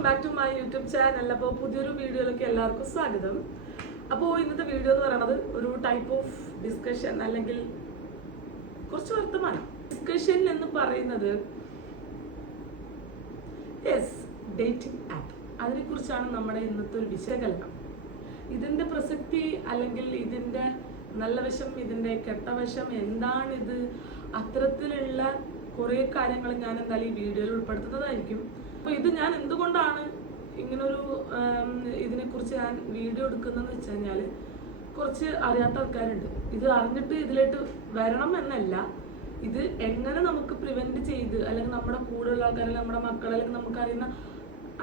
Welcome back to my YouTube channel. അപ്പോൾ പുതിയൊരു വീഡിയോയിലേക്ക് എല്ലാവർക്കും സ്വാഗതം. അപ്പോൾ ഇന്നത്തെ വീഡിയോ എന്ന് പറയുന്നത് ഒരു ടൈപ്പ് ഓഫ് ഡിസ്കഷൻ അല്ലെങ്കിൽ കുറച്ച് വർത്തമാനം. ഡിസ്കഷൻ എന്ന് പറയുന്നത് ഡേറ്റിംഗ് ആപ്പ്, അതിനെക്കുറിച്ചാണ് നമ്മുടെ ഇന്നത്തെ ഒരു വിശകലനം. ഇതിൻ്റെ പ്രസക്തി അല്ലെങ്കിൽ ഇതിൻ്റെ നല്ല വശം, ഇതിൻ്റെ കെട്ടവശം എന്താണിത്, അത്തരത്തിലുള്ള കുറേ കാര്യങ്ങൾ ഞാൻ എന്തായാലും ഈ വീഡിയോയിൽ ഉൾപ്പെടുത്തുന്നതായിരിക്കും. അപ്പോൾ ഇത് ഞാൻ എന്തുകൊണ്ടാണ് ഇങ്ങനൊരു ഇതിനെക്കുറിച്ച് ഞാൻ വീഡിയോ എടുക്കുന്നതെന്ന് വെച്ച് കഴിഞ്ഞാൽ, കുറച്ച് അറിയാത്ത ആൾക്കാരുണ്ട്. ഇത് അറിഞ്ഞിട്ട് ഇതിലേക്ക് വരണം എന്നല്ല, ഇത് എങ്ങനെ നമുക്ക് പ്രിവെൻറ്റ് ചെയ്ത് അല്ലെങ്കിൽ നമ്മുടെ കൂടെയുള്ള ആൾക്കാർ, നമ്മുടെ മക്കൾ, അല്ലെങ്കിൽ നമുക്കറിയുന്ന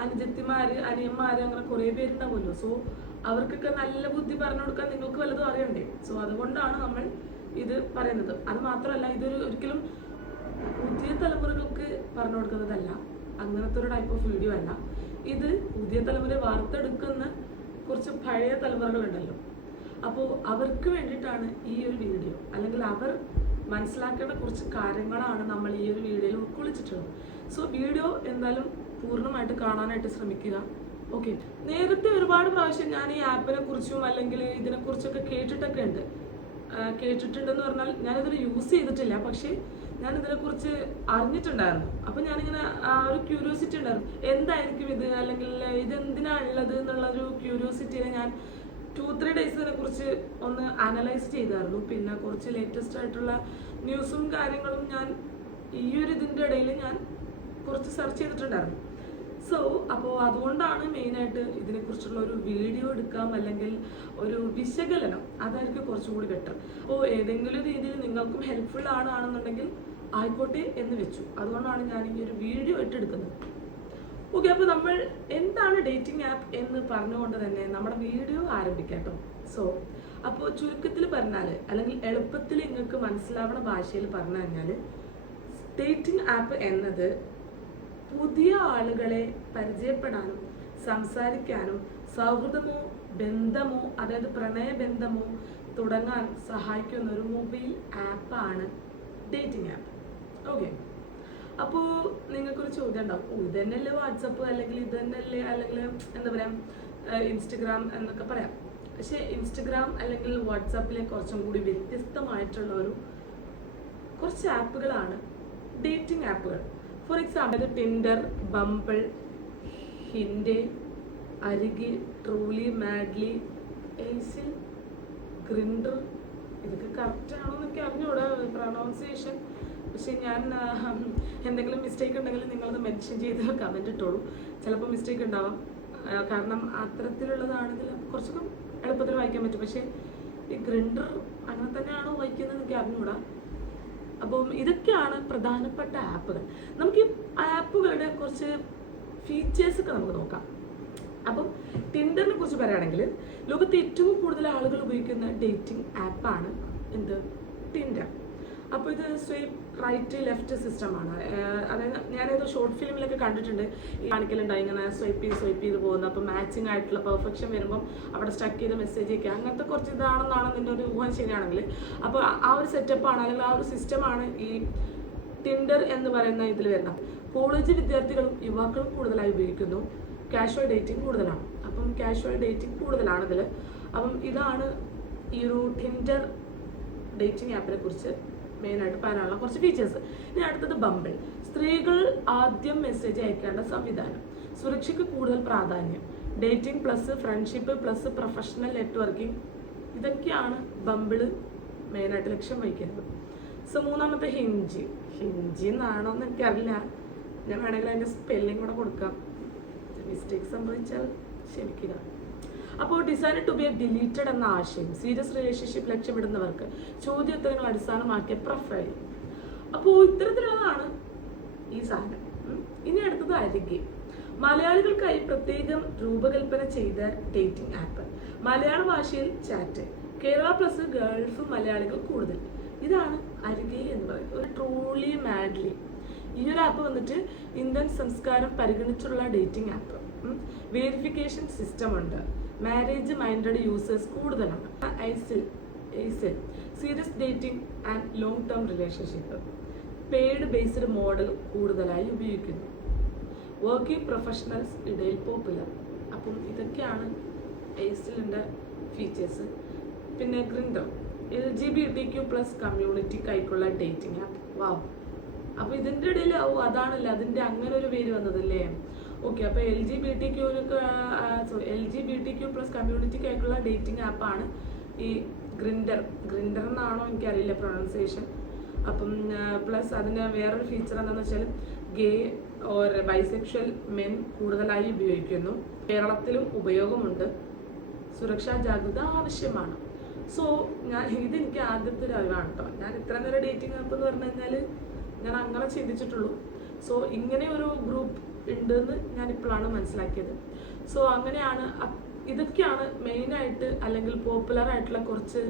അനുജത്തിമാർ, അനിയന്മാർ, അങ്ങനെ കുറേ പേരുണ്ടാവുമല്ലോ. സോ അവർക്കൊക്കെ നല്ല ബുദ്ധി പറഞ്ഞു കൊടുക്കാൻ നിങ്ങൾക്ക് വല്ലതും അറിയണ്ടേ. സോ അതുകൊണ്ടാണ് നമ്മൾ ഇത് പറയുന്നത്. അത് മാത്രമല്ല, ഇതൊരു ഒരിക്കലും പുതിയ തലമുറകൾക്ക് പറഞ്ഞു കൊടുക്കുന്നതല്ല, അങ്ങനത്തെ ഒരു ടൈപ്പ് ഓഫ് വീഡിയോ അല്ല. ഇത് പുതിയ തലമുറ വാർത്തെടുക്കുന്ന കുറച്ച് പഴയ തലമുറകളുണ്ടല്ലോ, അപ്പോൾ അവർക്ക് വേണ്ടിയിട്ടാണ് ഈ ഒരു വീഡിയോ. അല്ലെങ്കിൽ അവർ മനസ്സിലാക്കേണ്ട കുറച്ച് കാര്യങ്ങളാണ് നമ്മൾ ഈ ഒരു വീഡിയോയിൽ ഉൾക്കൊള്ളിച്ചിട്ടുള്ളത്. സോ വീഡിയോ എന്തായാലും പൂർണ്ണമായിട്ട് കാണാനായിട്ട് ശ്രമിക്കുക. ഓക്കെ, നേരത്തെ ഒരുപാട് പ്രാവശ്യം ഞാൻ ഈ ആപ്പിനെ കുറിച്ചും അല്ലെങ്കിൽ ഇതിനെക്കുറിച്ചൊക്കെ കേട്ടിട്ടുണ്ടെന്ന് പറഞ്ഞാൽ ഞാനിതിൽ യൂസ് ചെയ്തിട്ടില്ല, പക്ഷേ ഞാൻ ഇതിനെക്കുറിച്ച് അറിഞ്ഞിട്ടുണ്ടായിരുന്നു. അപ്പം ഞാനിങ്ങനെ ഒരു ക്യൂരിയോസിറ്റി ഉണ്ടായിരുന്നു, എന്തായിരിക്കും ഇത്, അല്ലെങ്കിൽ ഇതെന്തിനാണുള്ളത് എന്നുള്ളൊരു ക്യൂരിയോസിറ്റിയെ ഞാൻ 2-3 days ഇതിനെക്കുറിച്ച് ഒന്ന് അനലൈസ് ചെയ്തായിരുന്നു. പിന്നെ കുറച്ച് ലേറ്റസ്റ്റ് ആയിട്ടുള്ള ന്യൂസും കാര്യങ്ങളും ഞാൻ ഈ ഒരു ഇതിൻ്റെ ഇടയിൽ ഞാൻ കുറച്ച് സെർച്ച് ചെയ്തിട്ടുണ്ടായിരുന്നു. സോ അപ്പോൾ അതുകൊണ്ടാണ് മെയിനായിട്ട് ഇതിനെക്കുറിച്ചുള്ള ഒരു വീഡിയോ എടുക്കാം, അല്ലെങ്കിൽ ഒരു വിശകലനം, അതായിരിക്കും കുറച്ചും കൂടി ബെറ്റർ. അപ്പോൾ ഏതെങ്കിലും രീതിയിൽ നിങ്ങൾക്കും ഹെൽപ്ഫുൾ ആണെന്നുണ്ടെങ്കിൽ ആയിക്കോട്ടെ എന്ന് വെച്ചു. അതുകൊണ്ടാണ് ഞാൻ ഈ ഒരു വീഡിയോ എടുക്കുന്നത്. ഓക്കെ, അപ്പോൾ നമ്മൾ എന്താണ് ഡേറ്റിംഗ് ആപ്പ് എന്ന് പറഞ്ഞുകൊണ്ട് തന്നെ നമ്മുടെ വീഡിയോ ആരംഭിക്കാം കേട്ടോ. സോ അപ്പോൾ ചുരുക്കത്തിൽ പറഞ്ഞാൽ, അല്ലെങ്കിൽ എളുപ്പത്തിൽ നിങ്ങൾക്ക് മനസ്സിലാവുന്ന ഭാഷയിൽ പറഞ്ഞു കഴിഞ്ഞാൽ, ഡേറ്റിംഗ് ആപ്പ് എന്നത് പുതിയ ആളുകളെ പരിചയപ്പെടാനും സംസാരിക്കാനും സൗഹൃദമോ ബന്ധമോ, അതായത് പ്രണയബന്ധമോ തുടങ്ങാൻ സഹായിക്കുന്ന ഒരു മൊബൈൽ ആപ്പാണ് ഡേറ്റിംഗ് ആപ്പ്. ഓക്കെ, അപ്പോൾ നിങ്ങൾക്കൊരു ചോദ്യം ഉണ്ടാവും, ഇത് തന്നെയല്ലേ വാട്സപ്പ്, അല്ലെങ്കിൽ ഇത് തന്നെയല്ലേ, അല്ലെങ്കിൽ എന്താ പറയുക, ഇൻസ്റ്റഗ്രാം എന്നൊക്കെ പറയാം. പക്ഷേ ഇൻസ്റ്റഗ്രാം അല്ലെങ്കിൽ വാട്സാപ്പിലെ കുറച്ചും കൂടി വ്യത്യസ്തമായിട്ടുള്ള കുറച്ച് ആപ്പുകളാണ് ഡേറ്റിംഗ് ആപ്പുകൾ. For example Tinder, Bumble, Hinge, Arike, Truly, Madly, Aisle, Grindr. ഇതൊക്കെ കറക്റ്റ് ആണോ എന്നൊക്കെ അറിഞ്ഞൂടാ പ്രൊണൗൺസിയേഷൻ. പക്ഷെ ഞാൻ എന്തെങ്കിലും മിസ്റ്റേക്ക് ഉണ്ടെങ്കിൽ നിങ്ങളത് മെൻഷൻ ചെയ്ത് കമൻറ്റ് ഇട്ടോളൂ. ചിലപ്പോൾ മിസ്റ്റേക്ക് ഉണ്ടാവാം, കാരണം അത്തരത്തിലുള്ളതാണ്. ഇതിൽ കുറച്ചൊക്കെ എളുപ്പത്തിൽ വായിക്കാൻ പറ്റും. പക്ഷേ ഈ ഗ്രിൻഡർ അങ്ങനെ തന്നെയാണോ വായിക്കുന്നത് എനിക്ക് അറിഞ്ഞൂടാ. അപ്പം ഇതൊക്കെയാണ് പ്രധാനപ്പെട്ട ആപ്പുകൾ. നമുക്ക് ഈ ആപ്പുകളുടെ കുറച്ച് ഫീച്ചേഴ്സൊക്കെ നമുക്ക് നോക്കാം. അപ്പം ടിൻഡറിനെ കുറിച്ച് പറയുകയാണെങ്കിൽ, ലോകത്ത് ഏറ്റവും കൂടുതൽ ആളുകൾ ഉപയോഗിക്കുന്ന ഡേറ്റിംഗ് ആപ്പാണ് ടിൻഡർ. അപ്പോൾ ഇത് സ്വൈപ്പ് റൈറ്റ് ലെഫ്റ്റ് സിസ്റ്റമാണ്. അതായത് ഞാനേതോ ഷോർട്ട് ഫിലിമിലൊക്കെ കണ്ടിട്ടുണ്ട്, ഈ കാണിക്കലുണ്ടായി ഇങ്ങനെ സ്വൈപ്പ് ചെയ്ത് പോകുന്നത്. അപ്പോൾ മാച്ചിങ് ആയിട്ടുള്ള പെർഫെക്ഷൻ വരുമ്പം അവിടെ സ്റ്റക്ക് ചെയ്ത് മെസ്സേജ് അയക്കുക, അങ്ങനത്തെ കുറച്ച് ഇതാണെന്നാണ് നിൻ്റെ ഒരു ഊഹം ശരിയാണെങ്കിൽ. അപ്പോൾ ആ ഒരു സെറ്റപ്പാണ്, അല്ലെങ്കിൽ ആ ഒരു സിസ്റ്റമാണ് ഈ ടിൻഡർ എന്ന് പറയുന്ന ഇതിൽ വരുന്നത്. കോളേജ് വിദ്യാർത്ഥികളും യുവാക്കളും കൂടുതലായി ഉപയോഗിക്കുന്നു. കാഷ്വൽ ഡേറ്റിംഗ് കൂടുതലാണ്. അപ്പം കാഷ്വൽ ഡേറ്റിംഗ് കൂടുതലാണ് ഇതിൽ. അപ്പം ഇതാണ് ഈ ഒരു ടിൻഡർ ഡേറ്റിംഗ് ആപ്പിനെ കുറിച്ച് മെയിനായിട്ട് പറയാനുള്ള കുറച്ച് ഫീച്ചേഴ്സ്. ഇനി അടുത്തത് ബംബിൾ. സ്ത്രീകൾ ആദ്യം മെസ്സേജ് അയക്കേണ്ട സംവിധാനം, സുരക്ഷയ്ക്ക് കൂടുതൽ പ്രാധാന്യം, dating plus friendship plus professional networking, ഇതൊക്കെയാണ് ബംബിൾ മെയിനായിട്ട് ലക്ഷ്യം വഹിക്കുന്നത്. സോ മൂന്നാമത്തെ ഹിഞ്ചി എന്നാണോ എന്ന് എനിക്കറിയില്ല, ഞാൻ വേണമെങ്കിൽ അതിൻ്റെ സ്പെല്ലിംഗ് കൂടെ കൊടുക്കാം, മിസ്റ്റേക്ക് സംഭവിച്ചാൽ ക്ഷമിക്കുക. അപ്പോൾ design to be a deleted എന്ന ആശയം, സീരിയസ് റിലേഷൻഷിപ്പ് ലക്ഷ്യമിടുന്നവർക്ക് ചോദ്യോത്തരങ്ങൾ അടിസ്ഥാനമാക്കിയ പ്രൊഫൈൽ. അപ്പോൾ ഇത്തരത്തിലുള്ളതാണ് ഈ സാധനം. ഇനി അടുത്തത് അരികെ. മലയാളികൾക്കായി പ്രത്യേകം രൂപകൽപ്പന ചെയ്ത ഡേറ്റിംഗ് ആപ്പ്. മലയാള ഭാഷയിൽ ചാറ്റ്, കേരള പ്ലസ് ഗൾഫ് മലയാളികൾ കൂടുതൽ. ഇതാണ് അരികെ എന്ന് പറയുന്നത്. ഒരു ട്രൂലി, മാഡ്ലി, ഈ ഒരു ആപ്പ് വന്നിട്ട് ഇന്ത്യൻ സംസ്കാരം പരിഗണിച്ചുള്ള ഡേറ്റിംഗ് ആപ്പ്. വേരിഫിക്കേഷൻ സിസ്റ്റം ഉണ്ട്. മാരേജ് മൈൻഡഡ് യൂസേഴ്സ് കൂടുതലാണ്. Aisle serious dating and long term relationship. Paid based model കൂടുതലായി ഉപയോഗിക്കുന്നു. വർക്കിംഗ് പ്രൊഫഷണൽസ് ഇടയിൽ പോപ്പുലർ. അപ്പം ഇതൊക്കെയാണ് എയ്സിലിൻ്റെ ഫീച്ചേഴ്സ്. പിന്നെ ഗ്രിൻഡർ LGBTQ+ കമ്മ്യൂണിറ്റിക്കായിട്ടുള്ള ഡേറ്റിംഗ് ആപ്പ്. വാവ്. അപ്പോൾ ഇതിൻ്റെ ഇടയിൽ അതാണല്ലോ അതിൻ്റെ അങ്ങനെ ഒരു പേര് വന്നതല്ലേ. ഓക്കെ, അപ്പോൾ LGBTQ+ കമ്മ്യൂണിറ്റിക്കായിട്ടുള്ള ഡേറ്റിംഗ് ആപ്പാണ് ഈ ഗ്രിൻഡർ എന്നാണോ എനിക്കറിയില്ല പ്രൊണൗൺസിയേഷൻ. അപ്പം പ്ലസ് അതിന് വേറൊരു ഫീച്ചർ എന്താണെന്ന് വെച്ചാൽ ഗേ ഓർ ബൈസെക്ഷൽ മെൻ കൂടുതലായി ഉപയോഗിക്കുന്നു. കേരളത്തിലും ഉപയോഗമുണ്ട്. സുരക്ഷാ ജാഗ്രത ആവശ്യമാണ്. സോ ഇതെനിക്ക് ആദ്യത്തെ ഒരു അറിവാണ് കേട്ടോ. ഞാൻ ഇത്ര നേരം ഡേറ്റിംഗ് ആപ്പ് എന്ന് പറഞ്ഞു കഴിഞ്ഞാൽ ഞാൻ അങ്ങനെ ചിന്തിച്ചിട്ടുള്ളൂ. സോ ഇങ്ങനെ ഒരു ഗ്രൂപ്പ് ഉണ്ടെന്ന് ഞാൻ ഇപ്പോഴാണ് മനസ്സിലാക്കിയത്. സോ അങ്ങനെയാണ്, ഇതൊക്കെയാണ് മെയിനായിട്ട് അല്ലെങ്കിൽ പോപ്പുലർ ആയിട്ടുള്ള കുറച്ച്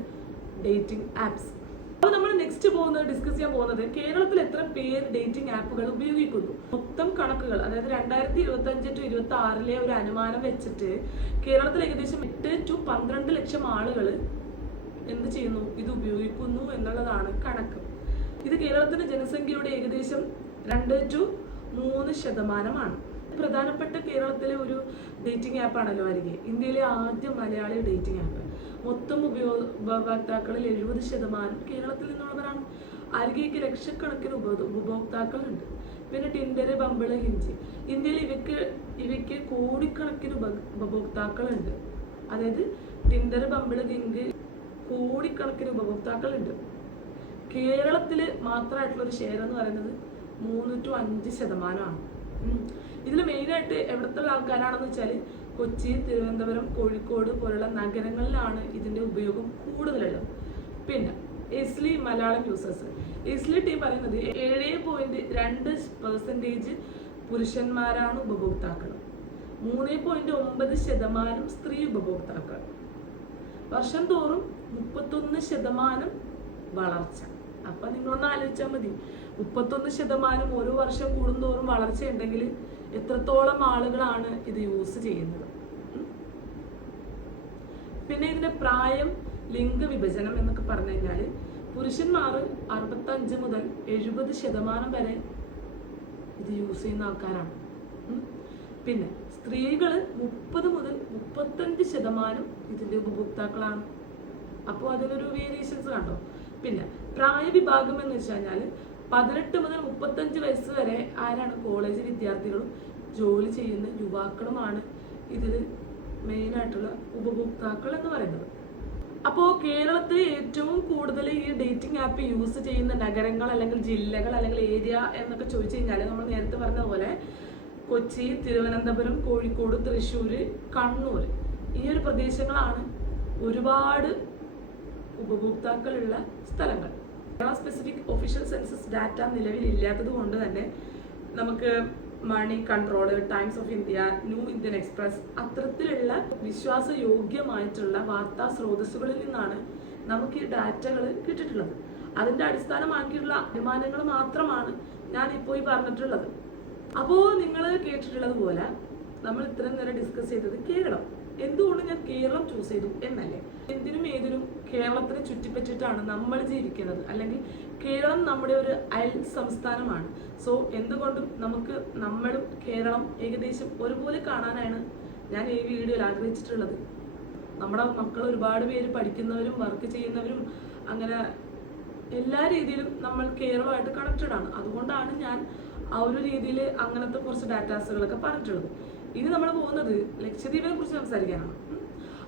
ഡേറ്റിംഗ് ആപ്സ്. അപ്പോൾ നമ്മൾ നെക്സ്റ്റ് ഡിസ്കസ് ചെയ്യാൻ പോകുന്നത് കേരളത്തിൽ എത്ര പേര് ഡേറ്റിംഗ് ആപ്പുകൾ ഉപയോഗിക്കുന്നു. മൊത്തം കണക്കുകൾ, അതായത് 2025 to 2026 ഒരു അനുമാനം വെച്ചിട്ട് കേരളത്തിൽ ഏകദേശം 8 to 12 ലക്ഷം ആളുകൾ എന്ത് ചെയ്യുന്നു, ഇത് ഉപയോഗിക്കുന്നു എന്നുള്ളതാണ് കണക്ക്. ഇത് കേരളത്തിന്റെ ജനസംഖ്യയുടെ ഏകദേശം 2 to 3%. പ്രധാനപ്പെട്ട കേരളത്തിലെ ഒരു ഡേറ്റിംഗ് ആപ്പാണല്ലോ അരികെ. ഇന്ത്യയിലെ ആദ്യ മലയാളി ഡേറ്റിംഗ് ആപ്പ്. മൊത്തം ഉപഭോക്താക്കളിൽ 70% കേരളത്തിൽ നിന്നുള്ളവരാണ്. അരികേക്ക് ലക്ഷക്കണക്കിന് ഉപഭോക്താക്കളുണ്ട്. പിന്നെ ടിൻഡർ, ബംബിൾ, ഹിഞ്ചി. ഇന്ത്യയിൽ ഇവയ്ക്ക് കോടിക്കണക്കിന് ഉപഭോക്താക്കളുണ്ട്. അതായത് ടിൻഡർ, ബംബിൾ, ഹിഞ്ചി കോടിക്കണക്കിന് ഉപഭോക്താക്കളുണ്ട്. കേരളത്തിൽ മാത്രമായിട്ടുള്ളൊരു ഷെയർ എന്ന് പറയുന്നത് 3 to 5%. ഇതിൽ മെയിനായിട്ട് എവിടത്തെ ആൾക്കാരാണെന്ന് വെച്ചാൽ കൊച്ചി, തിരുവനന്തപുരം, കോഴിക്കോട് പോലുള്ള നഗരങ്ങളിലാണ് ഇതിൻ്റെ ഉപയോഗം കൂടുതലുള്ളത്. പിന്നെ എസ്ലി മലയാളം യൂസേഴ്സ്. എസ്ലി ടീം പറയുന്നത് 7.2% പുരുഷന്മാരാണ് ഉപഭോക്താക്കൾ, 3.9% സ്ത്രീ ഉപഭോക്താക്കൾ. വർഷം തോറും 31% വളർച്ച. അപ്പം നിങ്ങളൊന്ന് ആലോചിച്ചാൽ മതി, 31% ഓരോ വർഷം കൂടുന്തോറും വളർച്ചയുണ്ടെങ്കിൽ എത്രത്തോളം ആളുകളാണ് ഇത് യൂസ് ചെയ്യുന്നത്. പിന്നെ ഇതിന്റെ പ്രായം, ലിംഗവിഭജനം എന്നൊക്കെ പറഞ്ഞു കഴിഞ്ഞാൽ പുരുഷന്മാർ 65 മുതൽ 70% വരെ ഇത് യൂസ് ചെയ്യുന്ന ആൾക്കാരാണ്. പിന്നെ സ്ത്രീകൾ 30 മുതൽ 35% ഇതിന്റെ ഉപഭോക്താക്കളാണ്. അപ്പോൾ അതിനൊരു വേരിയേഷൻസ് കണ്ടോ. പിന്നെ പ്രായവിഭാഗം എന്ന് വെച്ച് കഴിഞ്ഞാൽ 18 മുതൽ 35 വയസ്സ് വരെ ആരാണ്? കോളേജ് വിദ്യാർത്ഥികളും ജോലി ചെയ്യുന്ന യുവാക്കളുമാണ് ഇതിൽ മെയിനായിട്ടുള്ള ഉപഭോക്താക്കൾ എന്ന് പറയുന്നത്. അപ്പോൾ കേരളത്തിൽ ഏറ്റവും കൂടുതൽ ഈ ഡേറ്റിംഗ് ആപ്പ് യൂസ് ചെയ്യുന്ന നഗരങ്ങൾ അല്ലെങ്കിൽ ജില്ലകൾ അല്ലെങ്കിൽ ഏരിയ എന്നൊക്കെ ചോദിച്ചു കഴിഞ്ഞാൽ നമ്മൾ നേരത്തെ പറഞ്ഞതുപോലെ കൊച്ചി, തിരുവനന്തപുരം, കോഴിക്കോട്, തൃശ്ശൂർ, കണ്ണൂർ ഈ ഒരു പ്രദേശങ്ങളാണ് ഒരുപാട് ഉപഭോക്താക്കളുള്ള സ്ഥലങ്ങൾ. Kerala specific official census data നിലവിലില്ലാത്തത് കൊണ്ട് തന്നെ നമുക്ക് Money Control, Times of India, New Indian Express അത്തരത്തിലുള്ള വിശ്വാസയോഗ്യമായിട്ടുള്ള വാർത്താ സ്രോതസ്സുകളിൽ നിന്നാണ് നമുക്ക് ഈ ഡാറ്റകൾ കിട്ടിയിട്ടുള്ളത്. അതിൻ്റെ അടിസ്ഥാനമാക്കിയുള്ള അനുമാനങ്ങൾ മാത്രമാണ് ഞാൻ ഇപ്പോൾ ഈ പറഞ്ഞിട്ടുള്ളത്. അപ്പോൾ നിങ്ങൾ കേട്ടിട്ടുള്ളത് പോലെ നമ്മൾ ഇത്രയും നേരം ഡിസ്കസ് ചെയ്തത് കേരളം. എന്തുകൊണ്ട് ഞാൻ കേരളം ചൂസ് ചെയ്തു എന്നല്ലേ? എന്തിനും ഏതിനും കേരളത്തിനെ ചുറ്റിപ്പറ്റിയിട്ടാണ് നമ്മൾ ജീവിക്കുന്നത്, അല്ലെങ്കിൽ കേരളം നമ്മുടെ ഒരു അയൽ സംസ്ഥാനമാണ്. സോ എന്തുകൊണ്ടും നമ്മളും കേരളം ഏകദേശം ഒരുപോലെ കാണാനാണ് ഞാൻ ഈ വീഡിയോയിൽ ആഗ്രഹിച്ചിട്ടുള്ളത്. നമ്മുടെ മക്കൾ ഒരുപാട് പേര് പഠിക്കുന്നവരും വർക്ക് ചെയ്യുന്നവരും അങ്ങനെ എല്ലാ രീതിയിലും നമ്മൾ കേരളമായിട്ട് കണക്റ്റഡ് ആണ്. അതുകൊണ്ടാണ് ഞാൻ ആ ഒരു രീതിയിൽ അങ്ങനത്തെ കുറച്ച് ഡാറ്റാസുകളൊക്കെ പറഞ്ഞിട്ടുള്ളത്. ഇനി നമ്മൾ പോകുന്നത് ലക്ഷദ്വീപിനെ കുറിച്ച് സംസാരിക്കാനാണ്.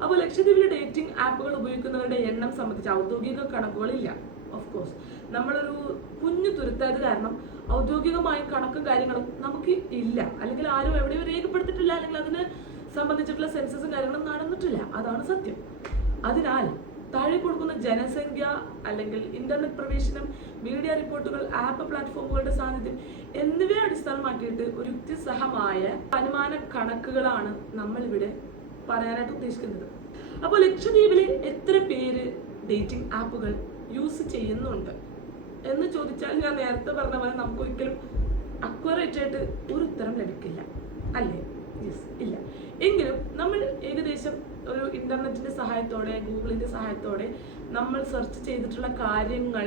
അപ്പോൾ ലക്ഷദ്വീപിലെ ഡേറ്റിംഗ് ആപ്പുകൾ ഉപയോഗിക്കുന്നവരുടെ എണ്ണം സംബന്ധിച്ച് ഔദ്യോഗിക കണക്കുകളില്ല. ഓഫ് കോഴ്സ് നമ്മളൊരു കുഞ്ഞു തുരുത്തായത് കാരണം ഔദ്യോഗികമായ കണക്കും കാര്യങ്ങളും നമുക്ക് ഇല്ല, അല്ലെങ്കിൽ ആരും എവിടെയും രേഖപ്പെടുത്തിയിട്ടില്ല, അല്ലെങ്കിൽ അതിന് സംബന്ധിച്ചിട്ടുള്ള സെൻസസും കാര്യങ്ങളും നടന്നിട്ടില്ല. അതാണ് സത്യം. അതിനാൽ താഴെ കൊടുക്കുന്ന ജനസംഖ്യ അല്ലെങ്കിൽ ഇന്റർനെറ്റ് പ്രവേശനം, മീഡിയ റിപ്പോർട്ടുകൾ, ആപ്പ് പ്ലാറ്റ്ഫോമുകളുടെ സാന്നിധ്യം എന്നിവയെ അടിസ്ഥാനമാക്കിയിട്ട് ഒരു യുക്തിസഹമായ അനുമാന കണക്കുകളാണ് നമ്മളിവിടെ പറയാനായിട്ട് ഉദ്ദേശിക്കുന്നത്. അപ്പോൾ ലക്ഷദ്വീപിലെ എത്ര പേര് ഡേറ്റിംഗ് ആപ്പുകൾ യൂസ് ചെയ്യുന്നുണ്ട് എന്ന് ചോദിച്ചാൽ ഞാൻ നേരത്തെ പറഞ്ഞ പോലെ നമുക്ക് ഒരിക്കലും അക്യുറേറ്റ് ആയിട്ട് ഒരു ഉത്തരം ലഭിക്കില്ല, അല്ലേ? യെസ്, ഇല്ല. എങ്കിലും നമ്മൾ ഏകദേശം ഒരു ഇന്റർനെറ്റിന്റെ സഹായത്തോടെ, ഗൂഗിളിന്റെ സഹായത്തോടെ നമ്മൾ സെർച്ച് ചെയ്തിട്ടുള്ള കാര്യങ്ങൾ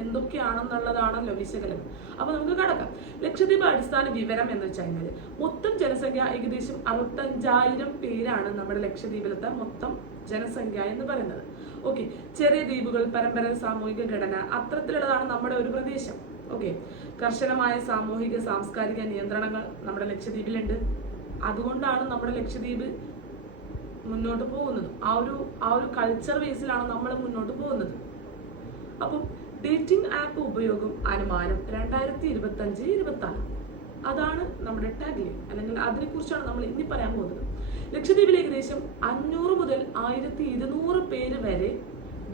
എന്തൊക്കെയാണെന്നുള്ളതാണല്ലോ വിശകലനം. അപ്പൊ നമുക്ക് കടക്കാം. ലക്ഷദ്വീപ് അടിസ്ഥാന വിവരം എന്ന് വെച്ച് കഴിഞ്ഞാൽ മൊത്തം ജനസംഖ്യ ഏകദേശം 65,000 പേരാണ് നമ്മുടെ ലക്ഷദ്വീപിലത്തെ മൊത്തം ജനസംഖ്യ എന്ന് പറയുന്നത്. ഓക്കെ, ചെറിയ ദ്വീപുകൾ, പരമ്പര, സാമൂഹിക ഘടന അത്തരത്തിലുള്ളതാണ് നമ്മുടെ ഒരു പ്രദേശം. ഓക്കെ, കർശനമായ സാമൂഹിക സാംസ്കാരിക നിയന്ത്രണങ്ങൾ നമ്മുടെ ലക്ഷദ്വീപിലുണ്ട്. അതുകൊണ്ടാണ് നമ്മുടെ ലക്ഷദ്വീപ് മുന്നോട്ട് പോകുന്നത്. ആ ഒരു കൾച്ചർ ബേസിലാണ് നമ്മൾ മുന്നോട്ട് പോകുന്നത്. അപ്പം ഡേറ്റിംഗ് ആപ്പ് ഉപയോഗം അനുമാനം 2025-26 അതാണ് നമ്മുടെ ടാഗ്ലൈൻ, അല്ലെങ്കിൽ അതിനെക്കുറിച്ചാണ് നമ്മൾ ഇനി പറയാൻ പോകുന്നത്. ലക്ഷദ്വീപിൽ ഏകദേശം 500 മുതൽ 1200 പേര് വരെ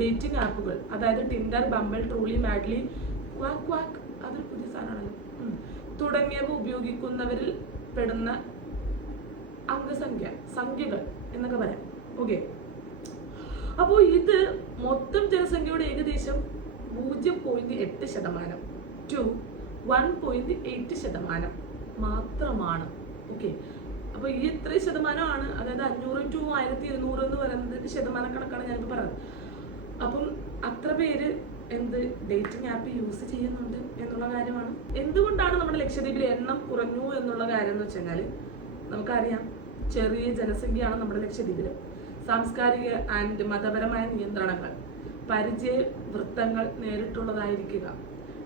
ഡേറ്റിംഗ് ആപ്പുകൾ, അതായത് Tinder, Bumble, truly, madly, quack അതൊരു പുതിയ സാധനമാണല്ലോ, തുടങ്ങിയവ ഉപയോഗിക്കുന്നവരിൽ പെടുന്ന സംഖ്യകൾ എന്നൊക്കെ പറയാം. ഓക്കെ, അപ്പോൾ ഇത് മൊത്തം ജനസംഖ്യയുടെ ഏകദേശം 0.8% to 1.8% മാത്രമാണ്. ഓക്കെ, അപ്പോൾ ഈ എത്ര ശതമാനമാണ്, അതായത് 500 to 1200 എന്ന് പറയുന്നത് ശതമാന കണക്കാണ് ഞാനിപ്പോൾ പറഞ്ഞത്. അപ്പം അത്ര പേര് ഡേറ്റിംഗ് ആപ്പ് യൂസ് ചെയ്യുന്നുണ്ട് എന്നുള്ള കാര്യമാണ്. എന്തുകൊണ്ടാണ് നമ്മുടെ ലക്ഷദ്വീപിലെ എണ്ണം കുറഞ്ഞു എന്നുള്ള കാര്യം എന്ന് വെച്ച് കഴിഞ്ഞാൽ നമുക്കറിയാം, ചെറിയ ജനസംഖ്യയാണ് നമ്മുടെ ലക്ഷദ്വീപിൽ. സാംസ്കാരിക ആൻഡ് മതപരമായ നിയന്ത്രണങ്ങൾ, പരിചയ വൃത്തങ്ങൾ നേരിട്ടുള്ളതായിരിക്കുക,